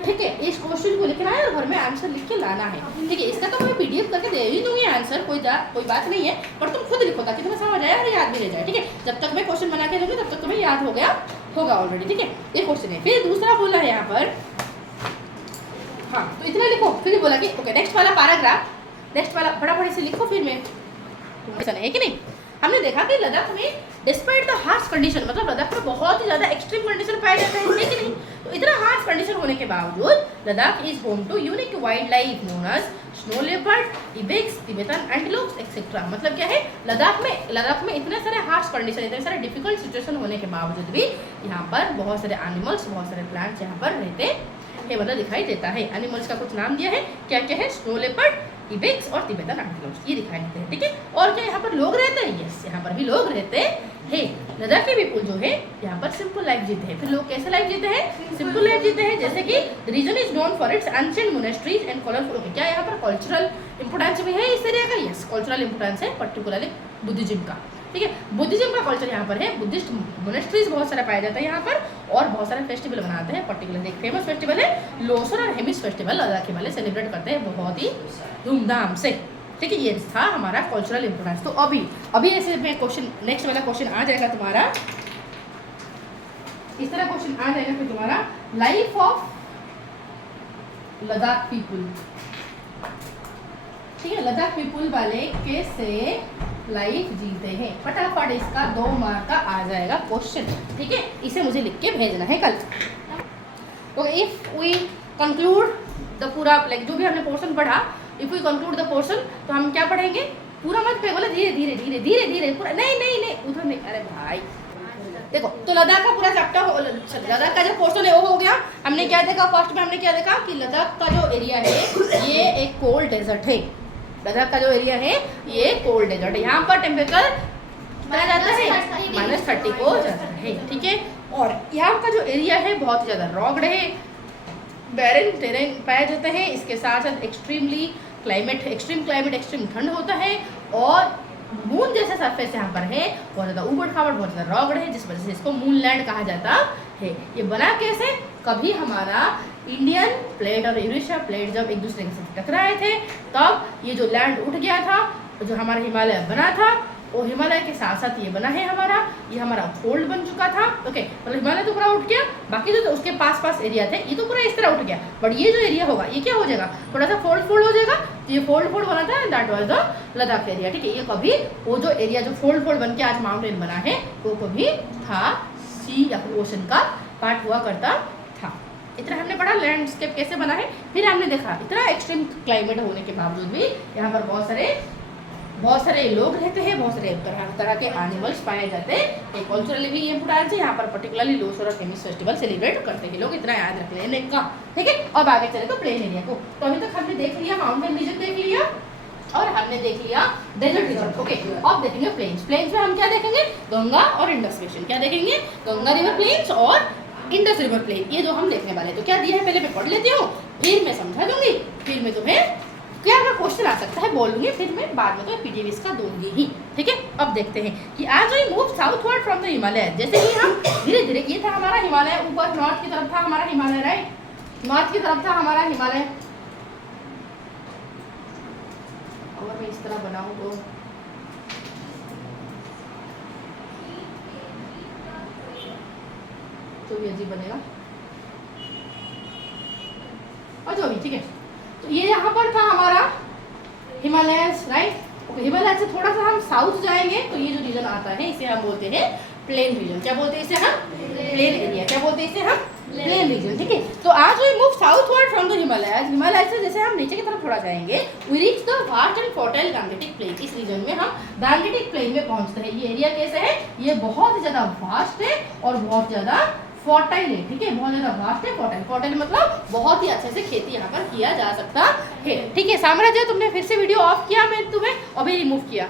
ठीक है। इस क्वेश्चन को लिखना है और घर में आंसर लिख के लाना है, ठीक है। इसका तो मैं पीडीएफ करके दे ही दूंगी आंसर, कोई बात नहीं है, पर तुम खुद लिखो ताकि तुम्हें समझ आए और याद भी रह जाए, ठीक है। जब तक मैं क्वेश्चन बना के दूंगी तब तक तुम्हें याद हो गया होगा ऑलरेडी, ठीक है। ये क्वेश्चन है। फिर दूसरा बोला है यहाँ पर, हाँ तो इतना लिखो। फिर बोला कि ओके नेक्स्ट वाला पैराग्राफ, नेक्स्ट वाला फटाफट से लिखो। फिर मैं है कि नहीं, हमने देखा कि लद्दाख में डिस्पाइट द हार्श कंडीशन, मतलब लद्दाख में बहुत ही ज़्यादा एक्सट्रीम कंडीशन पाए जाते हैं, है कि नहीं। तो इतना हार्श कंडीशन होने के बावजूद Ladakh is home to unique wildlife known as snow leopard, ibex, Tibetan antelopes etcetera. मतलब क्या है, लद्दाख में इतने सारे हार्श कंडीशन, इतने सारे डिफिकल्ट सिचुएशन होने के बावजूद भी यहाँ पर बहुत सारे एनिमल्स, बहुत सारे प्लांट्स यहाँ पर रहते हैं, मतलब दिखाई देता है। एनिमल्स का कुछ नाम दिया है, क्या क्या है, स्नो लेपर्ड, इबेक्स और तिब्बतन एंटीलोप्स, ये दिखाई देते हैं, ठीक है। और क्या यहाँ पर लोग रहते हैं, यस यहाँ पर भी लोग रहते हैं। लद्दाख के पीपल जो है यहाँ पर सिंपल लाइफ जीते हैं। फिर लोग कैसे लाइफ जीते हैं, सिंपल लाइफ जीते हैं। जैसे कि the region is known for its ancient monasteries and colourful. क्या यहाँ पर कल्चरल इंपोर्टेंस भी है इस एरिया का, यस कल्चरल इंपोर्टेंस है, पर्टिकुलरली बुद्धिज्म का, ठीक है। बुद्धिज्म का कल्चर यहाँ पर है, बुद्धिस्ट मोनेस्ट्रीज बहुत सारा पाया जाता है यहाँ पर, और बहुत सारे फेस्टिवल मनाते हैं। पर्टिकुलर एक फेमस फेस्टिवल है लोसर और हेमिस फेस्टिवल, लद्दाख वाले सेलिब्रेट करते हैं बहुत ही धूमधाम से, ठीक है। ये था हमारा कल्चरल इंपोर्टेंस। तो अभी ऐसे में क्वेश्चन, नेक्स्ट वाला क्वेश्चन आ जाएगा तुम्हारा इस तरह, क्वेश्चन आ जाएगा फिर तुम्हारा लाइफ ऑफ लद्दाख पीपुल, ठीक है। लद्दाख पीपुल वाले कैसे लाइफ जीते हैं, फटाफट इसका 2 मार्क का आ जाएगा क्वेश्चन, ठीक है। इसे मुझे लिख के भेजना है कल। तो इफ वी कंक्लूड द पूरा, लाइक जो भी हमने पोर्शन पढ़ा, if we conclude the portion, तो हम क्या पढ़ेंगे, पूरा मत पे, बोले धीरे धीरे धीरे धीरे धीरे पूरा, नहीं उधर नहीं, अरे भाई देखो। तो लद्दाख का पूरा चैप्टर, लद्दाख का जो पोर्शन है वो हो गया। हमने क्या देखा, फर्स्ट में हमने क्या देखा कि लद्दाख का जो एरिया है ये एक कोल्ड डेजर्ट है। लद्दाख का जो एरिया है ये कोल्ड डेजर्ट है, यहाँ पर टेम्परेचर कितना जाता है, -30 को जाता है, ठीक है। और यहाँ का जो एरिया है बहुत ज़्यादा रॉग्ड है, बैरन टेरेन पाया जाता है। इसके साथ साथ एक्सट्रीम क्लाइमेट, एक्सट्रीम ठंड होता है, और मून जैसा सरफेस यहाँ पर है, बहुत ज़्यादा ऊबड़ खाबड़, बहुत ज़्यादा रॉग्ड है, जिस वजह से इसको मून लैंड कहा जाता है। ये बना कैसे, कभी हमारा इंडियन प्लेट और यूरेशिया प्लेट जब एक दूसरे के साथ टकराए थे, तब ये जो लैंड उठ गया था, जो हमारा हिमालय बना था, वो हिमालय के साथ साथ ये बना है ये हमारा फोल्ड बन चुका था, ओके। मतलब हिमालय तो पूरा उठ गया, बाकी जो उसके पास एरिया थे ये तो पूरा इस तरह उठ गया, बट ये जो एरिया होगा ये क्या हो जाएगा, थोड़ा सा फोल्ड हो जाएगा। तो ये फोल्ड बना था, that was the Ladakh area, ठीक है। ये कभी वो जो एरिया जो फोल्ड बन के आज माउंटेन बना है, वो कभी था सी या ओशन का पार्ट हुआ करता था। इतना हमने पढ़ा लैंडस्केप कैसे बना है। फिर हमने देखा इतना एक्सट्रीम क्लाइमेट होने के बावजूद भी यहाँ पर बहुत सारे लोग रहते हैं, बहुत सारे तरह के एनिमल्स पाए जाते हैं। एक कल्चरली भी इम्पोर्टेंस है यहाँ पर, पर्टिकुलरली लोसर और हेमिस फेस्टिवल सेलिब्रेट करते हैं लोग, इतना याद रख लेने का, ठीक है। अब आगे चले तो प्लेन एरिया को। तो अभी तक हमने देख लिया माउंटेन रीजन, देख लिया, और हमने देख लिया डेजर्ट रीजन, ओके। अब देखेंगे प्लेन्स में हम क्या देखेंगे, गंगा और इंडस बेसिन। क्या देखेंगे, गंगा रिवर प्लेन्स और इंडस रिवर प्लेन, ये जो हम देखने वाले। तो क्या दिया है पहले मैं पढ़ लेती हूँ, फिर मैं समझा दूंगी, फिर मैं तुम्हें क्या अगर क्वेश्चन आ सकता है बोल दूंगी, फिर मैं बाद में तो पीडीएफ इसका दूंगी ही, ठीक है। अब देखते हैं कि आज we move southward from the Himalaya, जैसे कि हम धीरे धीरे, ये था हमारा हिमालय, ऊपर नॉर्थ की तरफ था हमारा हिमालय, राइट, नॉर्थ की तरफ था हमारा हिमालय। अगर मैं इस तरह बनाऊं तो भी अजीब बनेगा, और जो भी, ठीक है। तो ये यहाँ पर था हमारा हिमालयस, राइट, ओके। हिमालय से थोड़ा सा हम साउथ जाएंगे तो ये जो रीजन आता है इसे हम बोलते हैं प्लेन रीजन। क्या बोलते हैं इसे हम, प्लेन एरिया। क्या बोलते हैं इसे हम, प्लेन रीजन, ठीक है। तो आज we move southward from the Himalaya से जैसे हम नीचे की तरफ थोड़ा जाएंगे, we reach the vast and fertile Gangetic plain. इस रीजन में हम गांगेटिक प्लेन में पहुंचते हैं। ये एरिया कैसे है, ये बहुत ज्यादा वास्ट है और बहुत ज्यादा फर्टाइल है, ठीक है, बहुत ज्यादा वास्ट है। फर्टाइल मतलब बहुत ही अच्छे से खेती यहाँ पर किया जा सकता है, ठीक है। साम्राज्य, तुमने फिर से वीडियो ऑफ किया, मैं तुम्हें अभी रिमूव किया,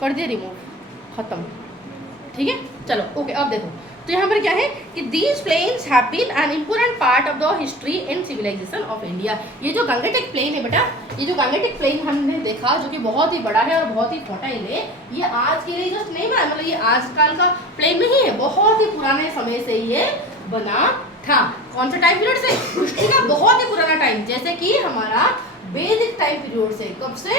कर दिया रिमूव, खत्म, ठीक है। चलो ओके, अब देखो तो यहाँ पर क्या है कि these plains have been an important part of the history and civilization of India. ये जो गंगेटिक प्लेन है बेटा, ये जो गंगेटिक प्लेन हमने देखा जो कि बहुत ही बड़ा है और बहुत ही फर्टाइल है, ये आज के लिए जस्ट नहीं बना, मतलब ये आजकल का प्लेन नहीं है, बहुत ही पुराने समय से ये बना था। कौन सा टाइम पीरियड से? हिस्ट्री का बहुत ही पुराना टाइम, जैसे कि हमारा वैदिक टाइम पीरियड से। कब से?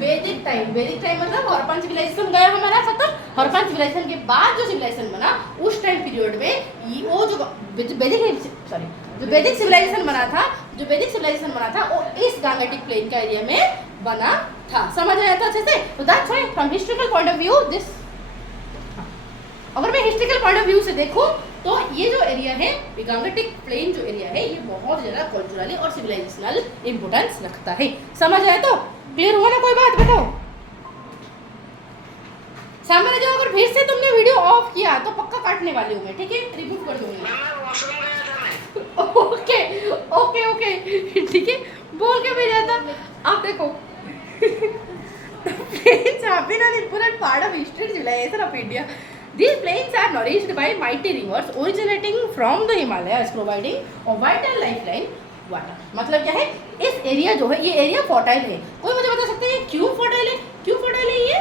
वैदिक टाइम। वैदिक टाइम मतलब हड़प्पन सिविलाइजेशन गया हमारा खत्म, हड़प्पन सिविलाइजेशन के बाद जो सिविलाइजेशन बना उस टाइम पीरियड में वो जो वैदिक सिविलाइजेशन बना था, जो वैदिक सिविलाइजेशन बना था वो इस गंगेटिक प्लेन का एरिया में बना था। समझ आया था अच्छे से? तो that's why from historical point of view this, अगर मैं हिस्टोरिकल पॉइंट ऑफ व्यू से देखूं तो ये जो एरिया है, ये गंगेटिक प्लेन जो एरिया है, ये बहुत ज़्यादा कल्चरली और सिविलाइजेशनल इंपोर्टेंस रखता है। समझ आए तो? क्लियर हुआ ना? कोई बात बताओ। सामने जाओ, अगर फिर से तुमने वीडियो ऑफ किया तो पक्का काटने वाली हूँ मैं, ठीक है? रिमूव कर दूंगी। ओके ओके ओके ठीक है, बोल के भी जाता। आप देखो plains have been an important part of history and civilization of India. These plains are nourished by mighty rivers originating from the Himalayas, providing a vital lifeline water. मतलब क्या है? इस एरिया जो है, ये एरिया फर्टाइल है। कोई मुझे बता सकते हैं क्यों फर्टाइल है? क्यों फर्टाइल है ये?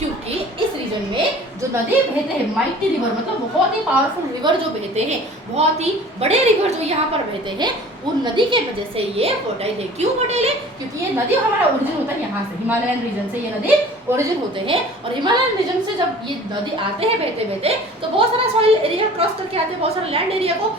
क्योंकि इस रीजन में जो नदी बहते हैं, माइटी रिवर मतलब बहुत ही पावरफुल रिवर जो बहते हैं, बहुत ही बड़े रिवर जो यहाँ पर बहते हैं, उन नदी के वजह से ये फर्टाइल है। क्यों फर्टाइल है? क्योंकि ये नदी हमारा ओरिजिन होता है यहाँ से, हिमालयन रीजन से ये नदी ओरिजिन होते हैं। और हिमालयन रीजन से जब ये नदी आते हैं बहते बहते, तो बहुत सारा सॉइल एरिया क्रॉस करके आते हैं, बहुत सारा लैंड एरिया को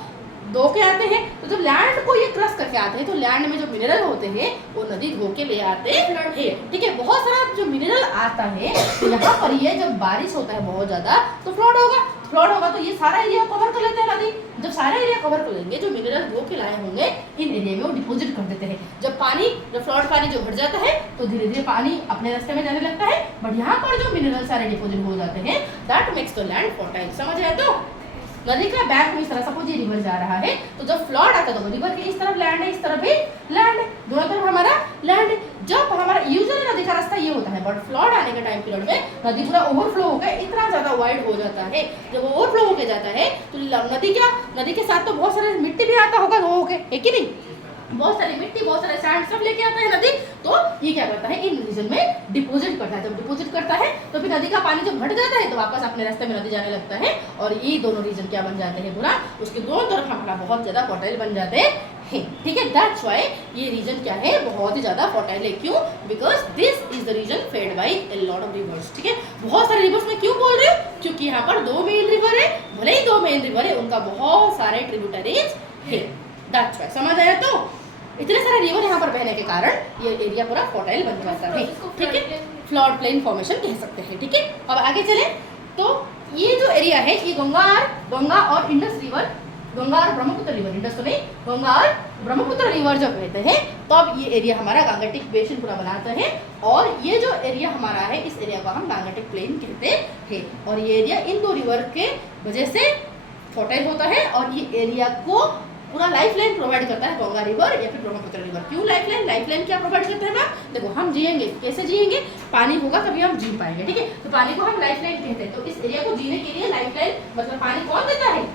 धो के आते हैं। तो जब लैंड को ये क्रॉस करके आते हैं तो लैंड में जो मिनरल होते हैं वो नदी धो के ले आते हैं, ठीक है? बहुत सारा जो मिनरल आता है तो यहाँ पर ये जब बारिश होता है बहुत ज़्यादा तो फ्लड होगा, फ्लड होगा तो ये सारा एरिया कवर कर लेते हैं नदी। जब सारा एरिया कवर कर लेंगे, जो मिनरल धो के लाए होंगे इन एरिया में वो डिपोजिट कर देते हैं। जब फ्लड पानी जो भर जाता है तो धीरे धीरे पानी अपने रास्ते में जाने लगता है, बट यहाँ पर जो मिनरल सारे डिपोजिट हो जाते हैं, that makes the land fertile. समझ आया? तो नदी का बैंक में इस तरह, सपोज ये रिवर जा रहा है तो जब फ्लड आता है तो रिवर के इस तरफ लैंड है, इस तरफ भी लैंड है, दोनों तरफ हमारा लैंड है। जब हमारा यूजुअली नदी का रास्ता ये होता है, बट फ्लड आने के टाइम पीरियड में नदी पूरा ओवरफ्लो होकर इतना ज़्यादा वाइड हो जाता है। जब ओवरफ्लो होकर जाता है तो नदी के साथ तो बहुत सारे मिट्टी भी आता होगा धो के, है कि नहीं? बहुत सारी मिट्टी, बहुत सारे सैंड सब लेके आता है नदी, तो ये क्या करता है, इन रीजन में डिपोजिट करता है। जब डिपोजिट करता है तो फिर नदी का पानी जब घट जाता है तो वापस अपने रास्ते में नदी जाने लगता है, और ये दोनों रीजन क्या बन जाते हैं पूरा, उसके दोनों तरफ हमारा बहुत ज़्यादा फर्टाइल बन जाते हैं, ठीक है? दैट्स व्हाई ये रीजन क्या है, बहुत ही ज़्यादा फर्टाइल है। क्यों? Because this is the region fed by a lot of rivers, ठीक है? बहुत सारे रिवर्स में क्यों बोल रहे हो? क्योंकि यहाँ पर 2 मेन रिवर है, भले ही 2 मेन रिवर है, उनका बहुत सारे ट्रिब्यूटरीज है। दैट्स व्हाई, समझ आया? तो इतने सारे रिवर यहाँ पर बहने के कारण ये एरिया पूरा फर्टाइल बन जाता है, ठीक है? फ्लड प्लेन फॉर्मेशन कह सकते हैं, ठीक है? अब आगे चले तो ये जो एरिया है, ये गंगा और इंडस रिवर, गंगा और ब्रह्मपुत्र रिवर, इंडस तो नहीं, गंगा और ब्रह्मपुत्र रिवर जब बहते हैं तो अब ये एरिया हमारा गंगेटिक बेसिन पूरा बनाता है, और ये जो एरिया हमारा है इस एरिया को हम गंगेटिक प्लेन कहते हैं। और ये एरिया इन 2 रिवर के वजह से फर्टाइल होता है, और ये एरिया को पूरा लाइफ लाइन प्रोवाइड करता है गंगा रिवर या फिर ब्रह्मपुत्र रिवर। क्यों लाइफ लाइन क्या प्रोवाइड करते हैं मैम? देखो, हम जिएंगे, कैसे जिएंगे? पानी होगा तभी हम जी पाएंगे, ठीक है? तो पानी को हम लाइफ लाइन कहते हैं। तो इस एरिया को जीने के लिए लाइफ लाइन मतलब पानी कौन देता है?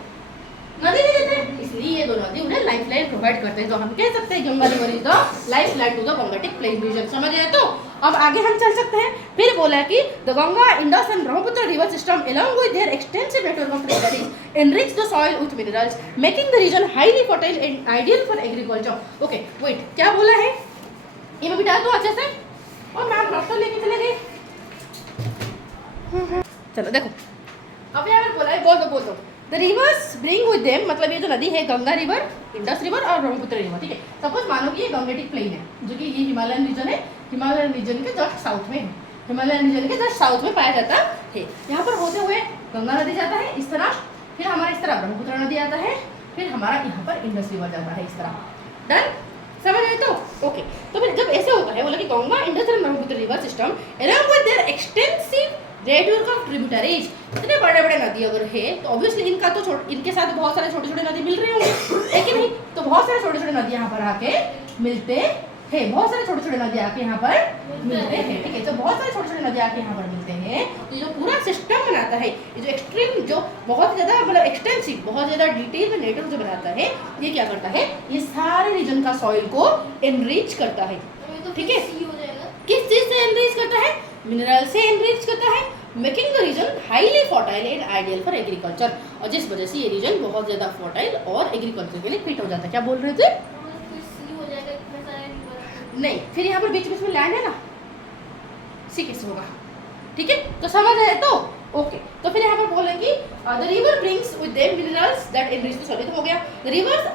नदी नहीं देते हैं, इसलिए ये 2 नदी उन्हें लाइफ लाइन प्रोवाइड करते हैं। तो हम कह सकते हैं Ganga river is the lifeline to the Gangetic plain region. समझ आया? तो अब आगे हम चल सकते हैं। फिर बोला कि the Ganga, Indus and Brahmaputra river system along with their extensive network of tributaries enrich the soil with minerals, making the region highly fertile and ideal for agriculture. Okay, wait, क्या बोला है? ये मैं बिठा दूँ अच्छे से? और मैम डॉक्टर लेके चले गए। चलो देखो, अब यहाँ पर बोला है, बोल दो the reverse bring with them, मतलब ये जो नदी है गंगा रिवर, इंडस रिवर और ब्रह्मपुत्र रिवर, ठीक है? सपोज मानो कि ये गंगेटिक प्लेन है, जो कि ये हिमालयन रीजन है, हिमालयन रीजन के जस्ट साउथ में है, हिमालयन रीजन के जस्ट साउथ में पाया जाता है। यहाँ पर होते हुए गंगा नदी जाता है इस तरह, फिर हमारा इस तरह ब्रह्मपुत्र नदी आता है, फिर हमारा यहाँ पर इंडस रिवर जाता है इस तरह। डन? समझ आए? तो ओके, तो फिर जब ऐसे होता है, बोला कि Ganga, Indus and Brahmaputra river system along with their extensive network of tributaries, इतने बड़े बड़े नदी अगर है तो ऑब्वियसली इनका तो इनके साथ बहुत सारे छोटे छोटे नदी मिल रहे होंगे, है कि नहीं? तो बहुत सारे छोटे छोटे नदी यहाँ पर आके मिलते है, बहुत सारे छोटे छोटे नदी आके यहाँ पर मिलते हैं, ठीक है। तो बहुत सारे छोटे छोटे नदी आके यहाँ पर मिलते हैं, तो जो पूरा सिस्टम बनाता है, ये जो एक्सट्रीम, जो बहुत ज़्यादा मतलब एक्सटेंसिव, बहुत ज़्यादा डिटेल में नेटवर्क जो बनाता है, ये क्या करता है, ये सारे रीजन का सॉइल को एनरिच करता है, ठीक है। सी हो जाएगा। किस चीज से एनरिच करता है, मिनरल से एनरिच करता है, making the region highly fertile and ideal for agriculture, और जिस वजह से ये रीजन बहुत ज़्यादा फर्टाइल और एग्रीकल्चर के लिए फिट हो जाता है। क्या बोल रहे थे? फिर सी हो जाएगा, इतने सारे रिवर। नहीं, फिर यहाँ पर बीच बीच में लैंड है ना, सी कैसे होगा, ठीक है। तो समझ आए तो ओके। तो फिर यहाँ पर बोलेंगे the river brings with them minerals that enrich the soil, हो गया। Rivers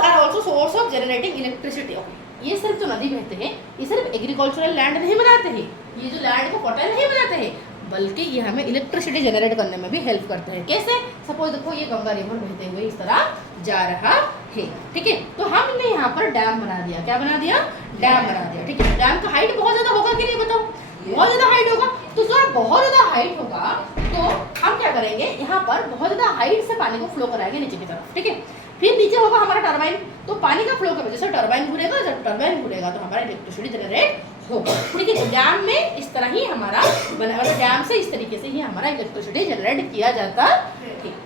are also source of generating electricity. Okay, ये सिर्फ जो नदी बहते हैं, ये सिर्फ एग्रीकल्चरल लैंड नहीं बनाते हैं, ये जो लैंड को फर्टाइल नहीं बनाते हैं, बल्कि ये हमें इलेक्ट्रिसिटी जनरेट करने में भी हेल्प करते हैं। कैसे? सपोज देखो ये गंगा रिवर बहते हुए इस तरह जा रहा है, ठीक है। तो हमने यहाँ पर डैम बना दिया। क्या बना दिया? डैम बना दिया, ठीक है। डैम का हाइट बहुत ज़्यादा होगा कि नहीं, बताओ? बहुत ज़्यादा हाइट होगा। तो जब बहुत ज़्यादा हाइट होगा तो हम क्या करेंगे, यहाँ पर बहुत ज़्यादा हाइट से पानी को फ्लो कराएंगे नीचे की तरफ, ठीक है। फिर नीचे होगा हमारा टरबाइन, तो पानी का फ्लो की वजह से टरबाइन घूरेगा, जब टरबाइन घूरेगा तो हमारा इलेक्ट्रिसिटी जनरेट होगा, ठीक है। तो डैम में इस तरह ही हमारा बना, डैम से इस तरीके से ही हमारा इलेक्ट्रिसिटी जनरेट किया जाता है,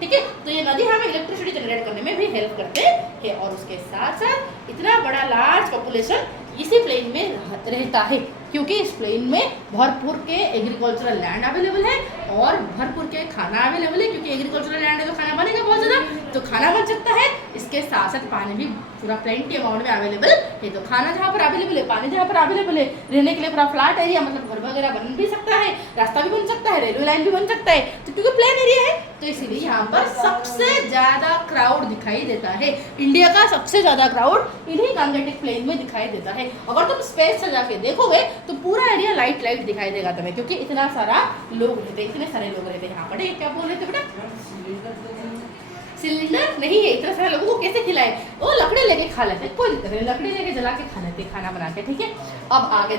ठीक है। तो ये नदी हमें इलेक्ट्रिसिटी जनरेट करने में भी हेल्प करते हैं, और उसके साथ साथ इतना बड़ा लार्ज पॉपुलेशन इसी प्लेन में रहता है, क्योंकि इस प्लेन में भरपूर के एग्रीकल्चरल लैंड अवेलेबल है और भरपूर के खाना अवेलेबल है, क्योंकि एग्रीकल्चरल लैंड है तो खाना बनेगा बहुत ज़्यादा, तो खाना बन सकता है। इसके साथ साथ पानी भी पूरा प्लेंटी अमाउंट में अवेलेबल है, तो खाना जहाँ पर अवेलेबल है, पानी जहाँ पर अवेलेबल है, रहने के लिए पूरा फ्लैट एरिया, मतलब घर वगैरह बन भी सकता है, रास्ता भी बन सकता है, रेलवे लाइन भी बन सकता है। तो क्योंकि प्लेन एरिया है तो इसीलिए यहाँ पर सबसे ज़्यादा क्राउड दिखाई देता है। इंडिया का सबसे ज़्यादा क्राउड इन्हीं गंगेटिक प्लेन में दिखाई देता है। अगर तुम स्पेस से जाके देखोगे तो पूरा एरिया लाइट लाइट दिखाई देगा तुम्हें, क्योंकि इतना सारा लोग रहते हैं, इतने सारे लोग रहते हैं यहाँ पर। क्या बोल रहे थे बेटा? सिलेंडर नहीं है, इतना सारे लोगों को कैसे खिलाए? वो लकड़ी लेके खा लेते, कोई दिक्कत नहीं, लकड़ी लेके जला के खा लेते खाना बना के, ठीक है। अब आगे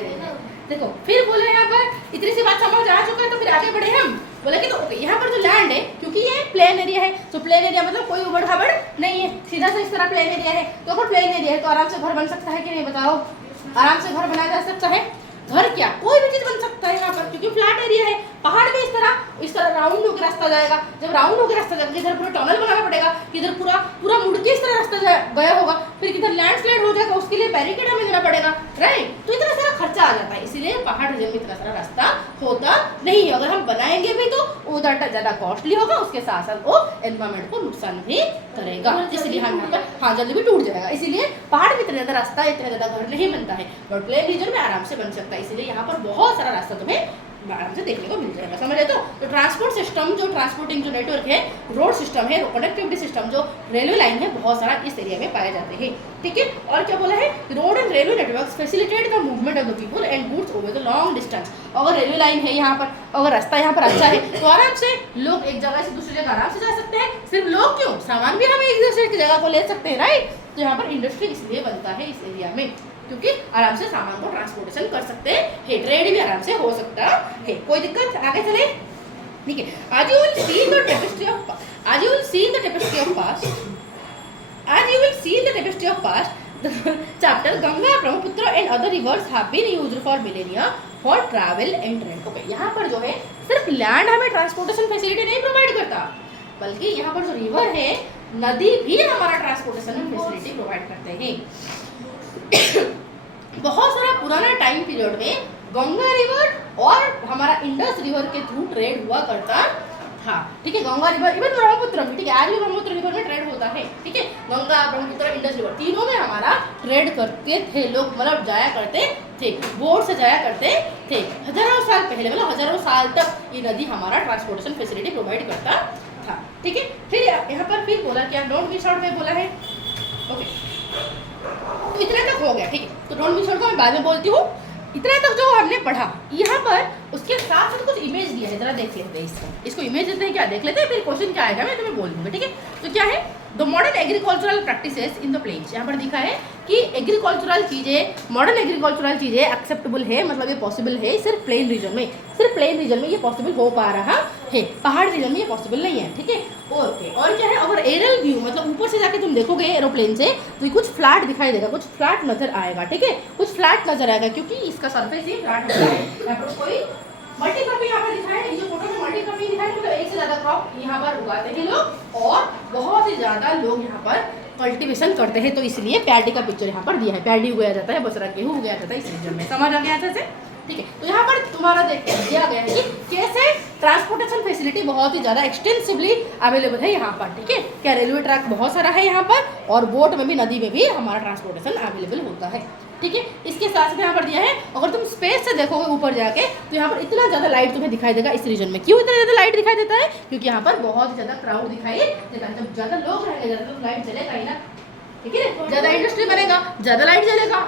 देखो, फिर बोले यहाँ पर इतनी सी बात समझ आ चुका है, तो फिर आगे बढ़े हम। बोले कि तो यहाँ पर जो लैंड है, क्योंकि ये प्लेन एरिया है, तो प्लेन एरिया मतलब कोई उबड़ खाबड़ नहीं है, सीधा से इस तरह प्लेन एरिया है। तो अगर प्लेन एरिया है तो आराम से घर बन सकता है कि नहीं, बताओ? आराम से घर बनाया जा सकता है। घर क्या, कोई भी चीज बन सकता है यहाँ पर, क्योंकि फ्लैट एरिया है। पहाड़ में इस तरह राउंड होकर रास्ता जाएगा, जब राउंड होकर रास्ता जाएगा, इधर पूरा टनल बनाना पड़ेगा, इधर पूरा मुड़ के इस तरह रास्ता गया होगा, फिर किधर लैंडस्लाइड हो जाएगा, उसके लिए बैरिकेड हमें देना पड़ेगा, राइट। तो इतना सारा खर्चा आ जाता है, इसीलिए पहाड़ रीजन में इतना सारा रास्ता होता नहीं है। अगर हम बनाएंगे भी तो उधर ज़्यादा कॉस्टली होगा, उसके साथ साथ वो एनवायरमेंट को नुकसान भी करेगा, इसलिए हम यहाँ पर हाँ जल्दी भी टूट जाएगा। इसीलिए पहाड़ में इतना ज़्यादा रास्ता, इतना ज़्यादा घर नहीं बनता है, बट प्लेन रीजन में आराम से बन सकता है। इसीलिए यहाँ पर बहुत सारा रास्ता तुम्हें आराम से देखने को मिल जाएगा, समझ रहे? तो ट्रांसपोर्ट सिस्टम, जो ट्रांसपोर्टिंग जो नेटवर्क है, रोड सिस्टम है, कनेक्टिविटी सिस्टम, जो रेलवे लाइन है, बहुत सारा इस एरिया में पाए जाते हैं, ठीक है। और क्या बोला है? Road and railway network facilitate the movement of the people and goods over the long distance. अगर रेलवे लाइन है यहाँ पर, अगर रास्ता यहाँ पर अच्छा है, तो आराम से लोग एक जगह से दूसरी जगह आराम से जा सकते हैं। सिर्फ लोग क्यों, सामान भी हम एक दूसरे की जगह को ले सकते हैं, राइट। तो यहाँ पर इंडस्ट्री इसलिए बनता है इस एरिया में, क्योंकि आराम से सामान को ट्रांसपोर्टेशन कर सकते हैं, ट्रेड भी आराम से हो सकता है। कोई दिक्कत? आगे चले, ठीक है। आज you will see the tapestry of past chapter Ganga, Brahmaputra and other rivers have been used for millennia for travel and trade. Okay, यहाँ पर जो है सिर्फ लैंड हमें ट्रांसपोर्टेशन फैसिलिटी नहीं प्रोवाइड करता, बल्कि यहाँ पर जो रिवर है, नदी भी हमारा ट्रांसपोर्टेशन फैसिलिटी प्रोवाइड करते हैं। बहुत सारा पुराना टाइम पीरियड में गंगा रिवर और हमारा इंडस रिवर के थ्रू ट्रेड हुआ करता था, ठीक है। गंगा रिवर, इवन ब्रह्मपुत्र भी, ठीक है, आज भी ब्रह्मपुत्र रिवर में ट्रेड होता है, ठीक है। गंगा, ब्रह्मपुत्र, इंडस रिवर, तीनों में हमारा ट्रेड करते थे लोग, मतलब जाया करते थे, बोट से जाया करते थे। हजारों साल पहले, मतलब हजारों साल तक ये नदी हमारा ट्रांसपोर्टेशन फैसिलिटी प्रोवाइड करता था, ठीक है। फिर यहाँ पर फिर बोला क्या, डोंट मिस आउट में बोला है, ओके। तो इतना तक हो गया, ठीक है। तो डोंट मिस आउट को मैं बाद में बोलती हूँ। इतना तक जो हमने पढ़ा, यहाँ पर उसके साथ साथ कुछ इमेज दिया है, जरा देख लेते हैं इसको इमेज देते हैं, क्या देख लेते हैं, फिर क्वेश्चन क्या आएगा मैं तुम्हें बोल दूँगा, ठीक है। तो क्या है, the modern agricultural practices in the plains. यहाँ पर दिखा है कि एग्रीकल्चरल चीज़ें, मॉडर्न एग्रीकल्चरल चीज़ें एक्सेप्टेबल है, मतलब ये पॉसिबल है सिर्फ प्लेन रीजन में, सिर्फ प्लेन रीजन में ये पॉसिबल हो पा रहा है, पहाड़ रीजन में ये पॉसिबल नहीं है, ठीक है। ओके, और क्या है, अगर एरियल व्यू मतलब ऊपर से जाके तुम देखोगे एरोप्लेन से तो कुछ फ्लैट दिखाई देगा, कुछ फ्लैट नजर आएगा, ठीक है, कुछ फ्लैट नजर आएगा क्योंकि इसका सरफेस ही फ्लैट होता है। यहाँ पर कोई मल्टी क्रॉपिंग यहाँ पर दिखाया है, ये जो फोटो में मल्टी क्रॉपिंग दिखाया है, मतलब एक से ज़्यादा क्रॉप यहाँ पर उगाते हैं लोग और बहुत ही ज़्यादा लोग यहाँ पर कल्टीवेशन करते हैं, तो इसलिए पैडी का पिक्चर यहाँ पर दिया है। पैडी उगाया जाता है, बसरा गेहूँ उगाया जाता है इस रीजन में, समझ आ गया अच्छे से, ठीक है। तो यहाँ पर तुम्हारा दिया गया है कि कैसे ट्रांसपोर्टेशन फैसिलिटी बहुत ही ज़्यादा एक्सटेंसिवली अवेलेबल है यहाँ पर, ठीक है। क्या रेलवे ट्रैक बहुत सारा है यहाँ पर और बोट में भी, नदी में भी हमारा ट्रांसपोर्टेशन अवेलेबल होता है, ठीक है। इसके साथ साथ यहाँ पर दिया है, अगर तुम स्पेस से देखोगे ऊपर जाके तो यहाँ पर इतना ज़्यादा लाइट तुम्हें दिखाई देगा इस रीजन में। क्यों इतना ज़्यादा लाइट दिखाई देता है? क्योंकि यहाँ पर बहुत ही ज़्यादा क्राउड दिखाई देता है। जब ज़्यादा लोग रहेंगे ज़्यादा तो लाइट जलेगा ही ना, ठीक है। ज़्यादा इंडस्ट्री बनेगा, ज़्यादा लाइट जलेगा।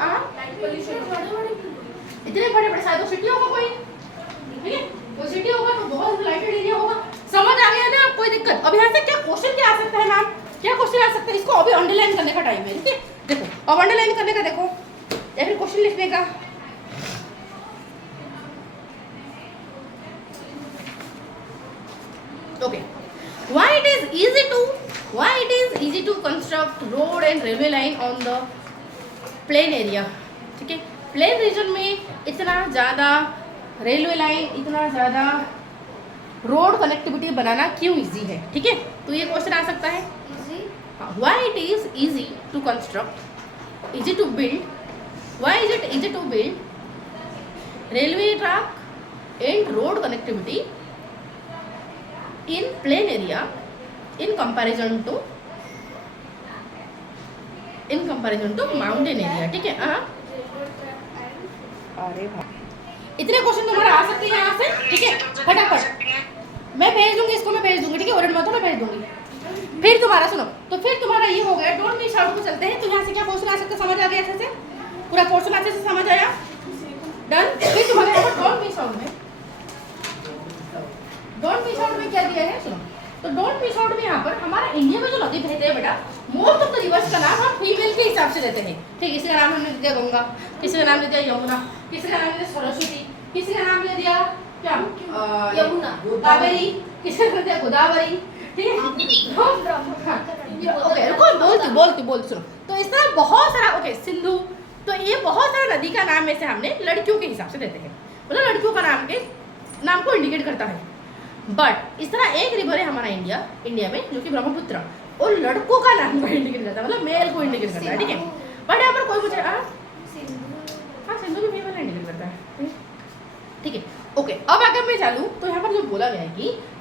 इतने बड़े बड़े शायद सिटी होगा कोई, ठीक है, कोई सिटी होगा तो बहुत लाइटेड एरिया होगा। समझ आ गया ना? कोई दिक्कत? अब यहाँ से क्या क्वेश्चन क्या आ सकता है मैम, क्या क्वेश्चन आ सकता है? इसको अभी अंडरलाइन करने का टाइम है, ठीक है। देखो अब अंडरलाइन करने का देखो या फिर क्वेश्चन लिखने का। Okay, why it is easy to construct road and railway line on the plain area, ठीक है। प्लेन रीजन में इतना ज़्यादा रेलवे लाइन, इतना ज़्यादा रोड कनेक्टिविटी बनाना क्यों इजी है, ठीक है। तो ये क्वेश्चन आ सकता है, why it is easy to construct, easy to build, why is it easy to build railway track and road connectivity in plain area in comparison to mountain area, ठीक है। अरे भाई इतने क्वेश्चन तुम्हारे आ सकते हैं यहाँ से, ठीक है। फटाफट मैं भेज दूंगी इसको, मैं भेज दूंगी, ठीक है। ऑर्डर मत, मैं भेज दूंगी। फिर तुम्हारा सुनो, तो फिर तुम्हारा ये हो गया, डोंट मिस आउट को चलते हैं। तो यहाँ से क्या क्वेश्चन आ सकता है, समझ आ गया अच्छे से? पूरा पोर्शन अच्छे से समझ आया, डन। फिर तुम्हारे यहाँ पर डोंट मिस आउट में क्या दिया है सुनो। तो डोंट मिस आउट में यहाँ पर हमारा इंडिया में जो नदी बहते हैं बेटा, मोस्ट ऑफ द रिवर्स का नाम हम फीमेल के हिसाब से देते हैं, ठीक। किसी का नाम हमने दिया गंगा, किसी का नाम दे दिया यमुना, किसी का नाम दे दिया सरस्वती, किसी का नाम दे दिया क्या यमुना, कावेरी, किसी का नाम दिया गोदावरी, ठीक है। ओके रुको, बोलती सुनो। तो इस तरह बहुत सारा, ओके, सिंधु, तो ये बहुत सारा नदी का नाम में से हमने लड़कियों के हिसाब से देते हैं, मतलब लड़कियों का नाम के नाम को इंडिकेट करता है। बट इस तरह एक रिवर है हमारा इंडिया में जो कि ब्रह्मपुत्र, और लड़कों का नाम को इंडिकेट करता है, मतलब मेल को इंडिकेट करता है, ठीक है। बट यहाँ पर कोई मुझे हाँ सिंधु भी मेल इंडिकेट करता है, ठीक है। ओके, अब अगर मैं चालू तो यहाँ पर जो बोला गया है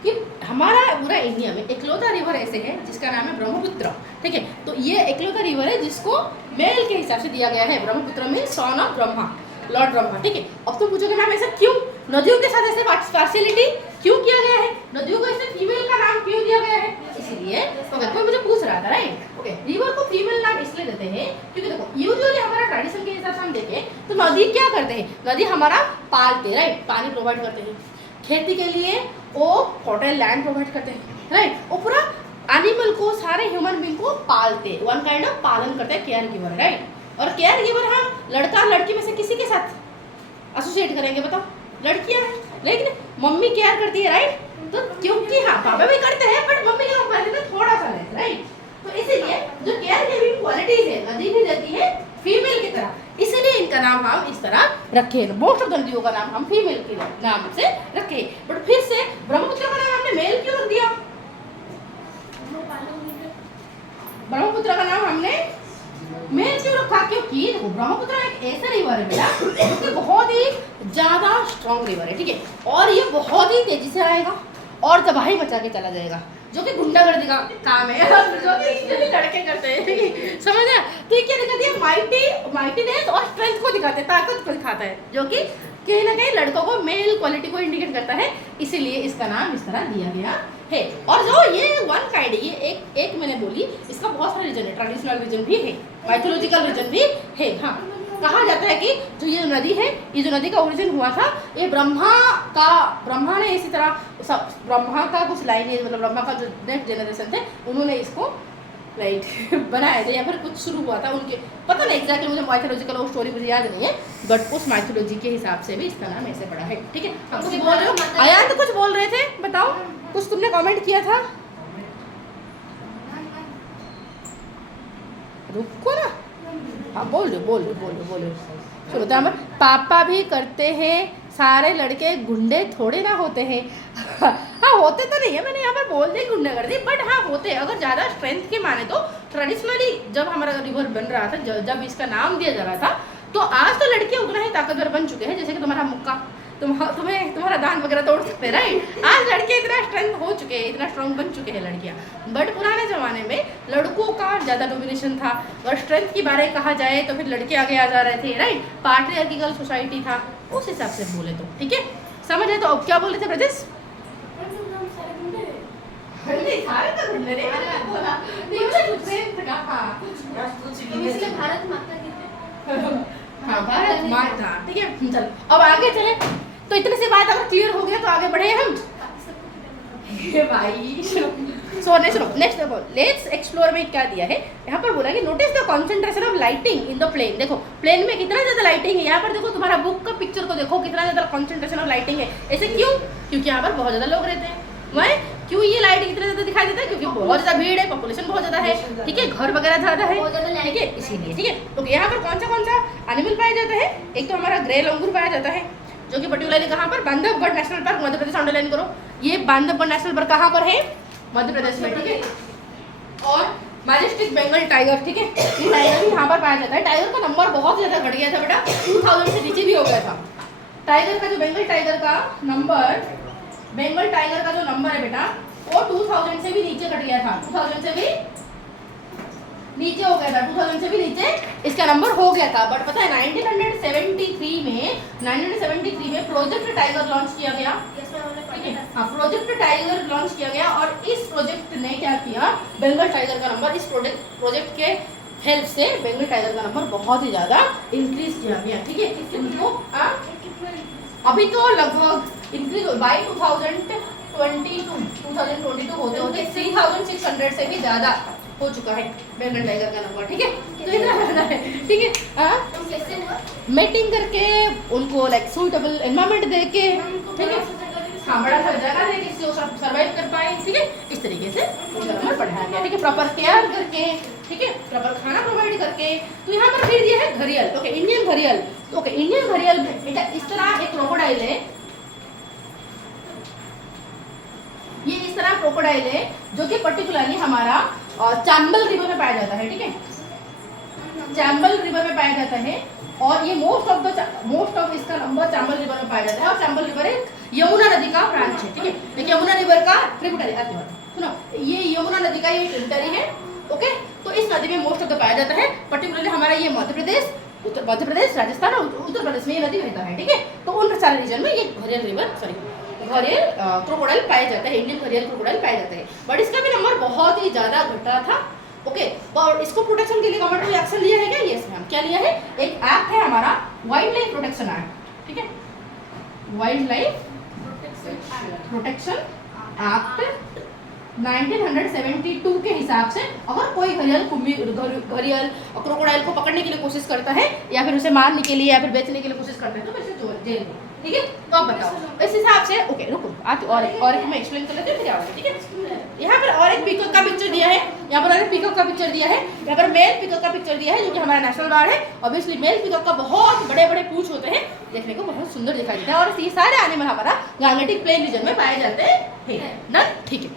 कि हमारा पूरा इंडिया में एकलौता रिवर ऐसे है जिसका नाम है ब्रह्मपुत्र, ठीक है। तो ये एकलौता रिवर है जिसको मेल के हिसाब से दिया गया है। ब्रह्मपुत्र में son of Brahma, Lord Brahma, ठीक है। अब तुम पूछोगे मैम ऐसा क्यों, नदियों के साथ ऐसे पार्शियलिटी क्यों किया गया है, नदियों को ऐसे फीमेल का नाम क्यों दिया गया है? इसलिए ओके, कोई मुझे पूछ रहा था, राइट। ओके, रिवर को फीमेल नाम इसलिए देते हैं क्योंकि देखो यूजुअली हमारा ट्रेडिशन के हिसाब से हम देखें तो नदी क्या करते हैं, नदी हमारा पालते, राइट, पानी प्रोवाइड करते हैं, खेती के लिए वो फर्टाइल लैंड प्रोवाइड करते हैं, राइट, वो पूरा एनिमल को, सारे ह्यूमन बींग को पालते, वन काइंड ऑफ पालन करते हैं, केयर गिवर, राइट। और केयर गिवर हम लड़का लड़की में से किसी के साथ एसोसिएट करेंगे, बताओ? लड़कियां हैं, लेकिन मम्मी केयर करती है, राइट। तो क्योंकि हाँ पापा भी करते हैं बट मम्मी के कंपैरिजन में थोड़ा सा लेस, राइट। तो इसीलिए जो केयर गिविंग क्वालिटीज है नदी भी देती है फीमेल की तरह, इसलिए इनका नाम हम इस तरह रखे हैं। मोस्ट ऑफ नदियों का नाम हम फीमेल के नाम से रखे, बट फिर से ब्रह्मपुत्र का नाम हमने मेल क्यों रख दिया? ब्रह्मपुत्र का नाम हमने मेल क्यों रखा? क्योंकि ब्रह्मपुत्र एक ऐसा रिवर है बेटा जो कि बहुत ही ज्यादा स्ट्रॉन्ग रिवर है, ठीक है। और ये बहुत ही तेजी से आएगा और तबाही मचा के चला जाएगा, जो कि गुंडागर्दी का काम है, जो कि लड़के करते हैं, ठीक है, समझ रहे? तो ये क्या दिखाती है? माइटीनेस और स्ट्रेंथ को दिखाते हैं, ताकत को दिखाता है, जो कि कहीं ना कहीं लड़कों को मेल क्वालिटी को इंडिकेट करता है, इसीलिए इसका नाम इस तरह दिया गया है। और जो ये वन काइंड है, ये एक मैंने बोली, इसका बहुत सारे रीजन है, ट्रेडिशनल रीजन भी है, माइथोलॉजिकल रीजन भी है। हाँ, कहा जाता है कि जो ये नदी है, ये जो नदी का ओरिजिन हुआ था, ये ब्रह्मा ने इसी तरह ब्रह्मा का कुछ लाइनेज, मतलब ब्रह्मा का जो नेक्स्ट जनरेशन थे उन्होंने इसको लाइक बनाया था या फिर कुछ शुरू हुआ था उनके, पता नहीं एग्जैक्टली, मुझे माइथोलॉजिकल वो स्टोरी मुझे याद नहीं है, बट उस माइथोलॉजी के हिसाब से भी इसका नाम ऐसे पड़ा है, ठीक है। हम कुछ बोल रहे हो, आया तो कुछ बोल रहे थे, बताओ। कुछ तुमने कमेंट किया था, रुको ना। हाँ बोलो। चलो तो हम पापा भी करते हैं, सारे लड़के गुंडे थोड़े ना होते हैं। हाँ होते तो नहीं है, मैंने यहाँ पर बोल दी गुंडे कर दी, बट हाँ होते हैं। अगर ज़्यादा स्ट्रेंथ के माने तो ट्रेडिशनली जब हमारा रिवर बन रहा था, जब इसका नाम दिया जा रहा था, तो आज तो लड़कियाँ उतना ही ताकतवर बन चुके हैं, जैसे कि तुम्हारा मुक्का, तुम्हारा दांत वगैरह तोड़ सकते हैं, राइट। आज लड़के इतना स्ट्रेंथ हो चुके हैं, इतना स्ट्रॉन्ग बन चुके हैं लड़कियां। बट पुराने ज़माने में लड़कों का ज़्यादा डोमिनेशन था, और स्ट्रेंथ की बारे कहा जाए तो फिर लड़के आगे आ जा रहे थे, राइट। पाट्रियार्किकल सोसाइटी था उस हिसाब से बोले तो, ठीक है, समझ है। तो अब क्या बोले थे ब्रजेश? भारत माता की हाँ भारत माता, ठीक है। चल अब आगे चले, तो इतने से बात अगर क्लियर हो गया तो आगे बढ़े हम। भाई सुनो नेक्स्ट देखो, लेट्स एक्सप्लोर में क्या दिया है यहाँ पर। बोला कि notice the concentration of lighting in the plain. देखो प्लेन में कितना ज्यादा लाइटिंग है। यहाँ पर देखो तुम्हारा बुक का पिक्चर को देखो, कितना ज्यादा कंसंट्रेशन ऑफ लाइटिंग है। ऐसे क्यों? क्योंकि यहाँ पर बहुत ज्यादा लोग रहते हैं। वह क्यों ये लाइटिंग इतना ज्यादा दिखाई देता है? क्योंकि बहुत ज्यादा भीड़ है, पॉपुलेशन बहुत ज्यादा है, ठीक है, घर वगैरह ज्यादा है, ठीक है, इसीलिए, ठीक है। तो यहाँ पर कौन सा एनिमल पाया जाता है? एक तो हमारा ग्रे लंगूर पाया जाता है, जो कि पर्टिकुलरली कहाँ पर? Bandhavgarh national park, Madhya Pradesh. Underline करो, ये बांधवगढ़ नेशनल पार्क कहाँ पर है? मध्य प्रदेश में, ठीक है। और मैजेस्टिक बंगाल टाइगर, ठीक है, ये टाइगर भी यहाँ पर पाया जाता है। टाइगर का नंबर बहुत ज्यादा घट गया था बेटा, 2000 से नीचे भी हो गया था। टाइगर का जो बंगाल टाइगर का नंबर, बंगाल टाइगर का जो नंबर है बेटा, वो 2000 से भी नीचे घट गया था, 2000 से भी नीचे हो गया था, 2000 से भी नीचे इसका नंबर हो गया था। बट पता है 1973 में प्रोजेक्ट टाइगर लॉन्च किया गया, ठीक है। हाँ, प्रोजेक्ट टाइगर लॉन्च किया गया, और इस प्रोजेक्ट ने क्या किया? बंगाल टाइगर का नंबर, इस प्रोजेक्ट के हेल्प से बंगाल टाइगर का नंबर बहुत ही ज्यादा इंक्रीज किया गया, ठीक है। इसको अभी तो लगभग इंक्रीज बाई 2022 होते होते 3600 से भी ज्यादा हो चुका है बंगाल टाइगर का नंबर, ठीक है। तो इतना ज्यादा है, ठीक है। मीटिंग करके उनको लाइक सूटेबल एनवायरनमेंट दे के, ठीक है, हाँ, बड़ा सा जगह दे के सर्वाइव कर पाए, ठीक है, इस तरीके से उनका नंबर बढ़ाया गया, ठीक है। प्रॉपर केयर करके, ठीक है, प्रॉपर खाना प्रोवाइड करके। तो यहाँ पर फिर दिया है घड़ियाल, ओके, इंडियन घड़ियाल। ओके, इंडियन घड़ियाल बेटा इस तरह एक क्रोकोडाइल है, ये इस तरह क्रोकोडाइल है जो कि पर्टिकुलरली हमारा चैम्बल रिवर में पाया जाता है, ठीक है, चैम्बल रिवर में पाया जाता है। और ये मोस्ट ऑफ इसका नंबर चैम्बल रिवर में पाया जाता है। और चैम्बल रिवर एक यमुना नदी का ब्रांच है, ठीक है, एक यमुना रिवर का ट्रिब्यूटरी। सुनो, ये यमुना नदी का ये ट्रिब्यूटरी है, ओके। तो इस नदी में मोस्ट ऑफ द पाया जाता है, पर्टिकुलरली हमारा ये मध्य प्रदेश, राजस्थान और उत्तर प्रदेश में ये नदी बहता है, ठीक है। तो उन सारे रीजन में ये घड़ियाल क्रोकोडाइल पाया जाता है, इंडियन घड़ियाल क्रोकोडाइल पाया जाता है। बट इसका भी नंबर बहुत ही ज्यादा घटा था, ओके। और इसको प्रोटेक्शन के लिए गवर्नमेंट ने एक्शन लिया है क्या? यस मैम, क्या लिया है? एक एक्ट है हमारा वाइल्ड लाइफ प्रोटेक्शन एक्ट, ठीक है, वाइल्ड लाइफ प्रोटेक्शन एक्ट 1972 के हिसाब से अगर कोई घड़ियाल क्रोकोडाइल को पकड़ने के लिए कोशिश करता है, या फिर उसे मारने के लिए या फिर बेचने के लिए कोशिश करता है, तो फिर जेल में, ठीक है। तो आप बताओ इस हिसाब से, ओके रुको आज और एक मैं एक्सप्लेन कर लेती हूँ, फिर आऊँगी, ठीक है। यहाँ पर और एक पीकॉक का पिक्चर दिया है, यहाँ पर और एक पीकॉक का पिक्चर दिया है, यहाँ पर मेल पीकॉक का पिक्चर दिया है, जो कि हमारा नेशनल बर्ड है। ऑब्वियसली मेल पीकॉक का बहुत बड़े बड़े पूंछ होते हैं, देखने को बहुत सुंदर दिखाई देता है। और ये सारे एनिमल हमारा गांगेटिक प्लेन रीजन में पाए जाते हैं, ठीक है।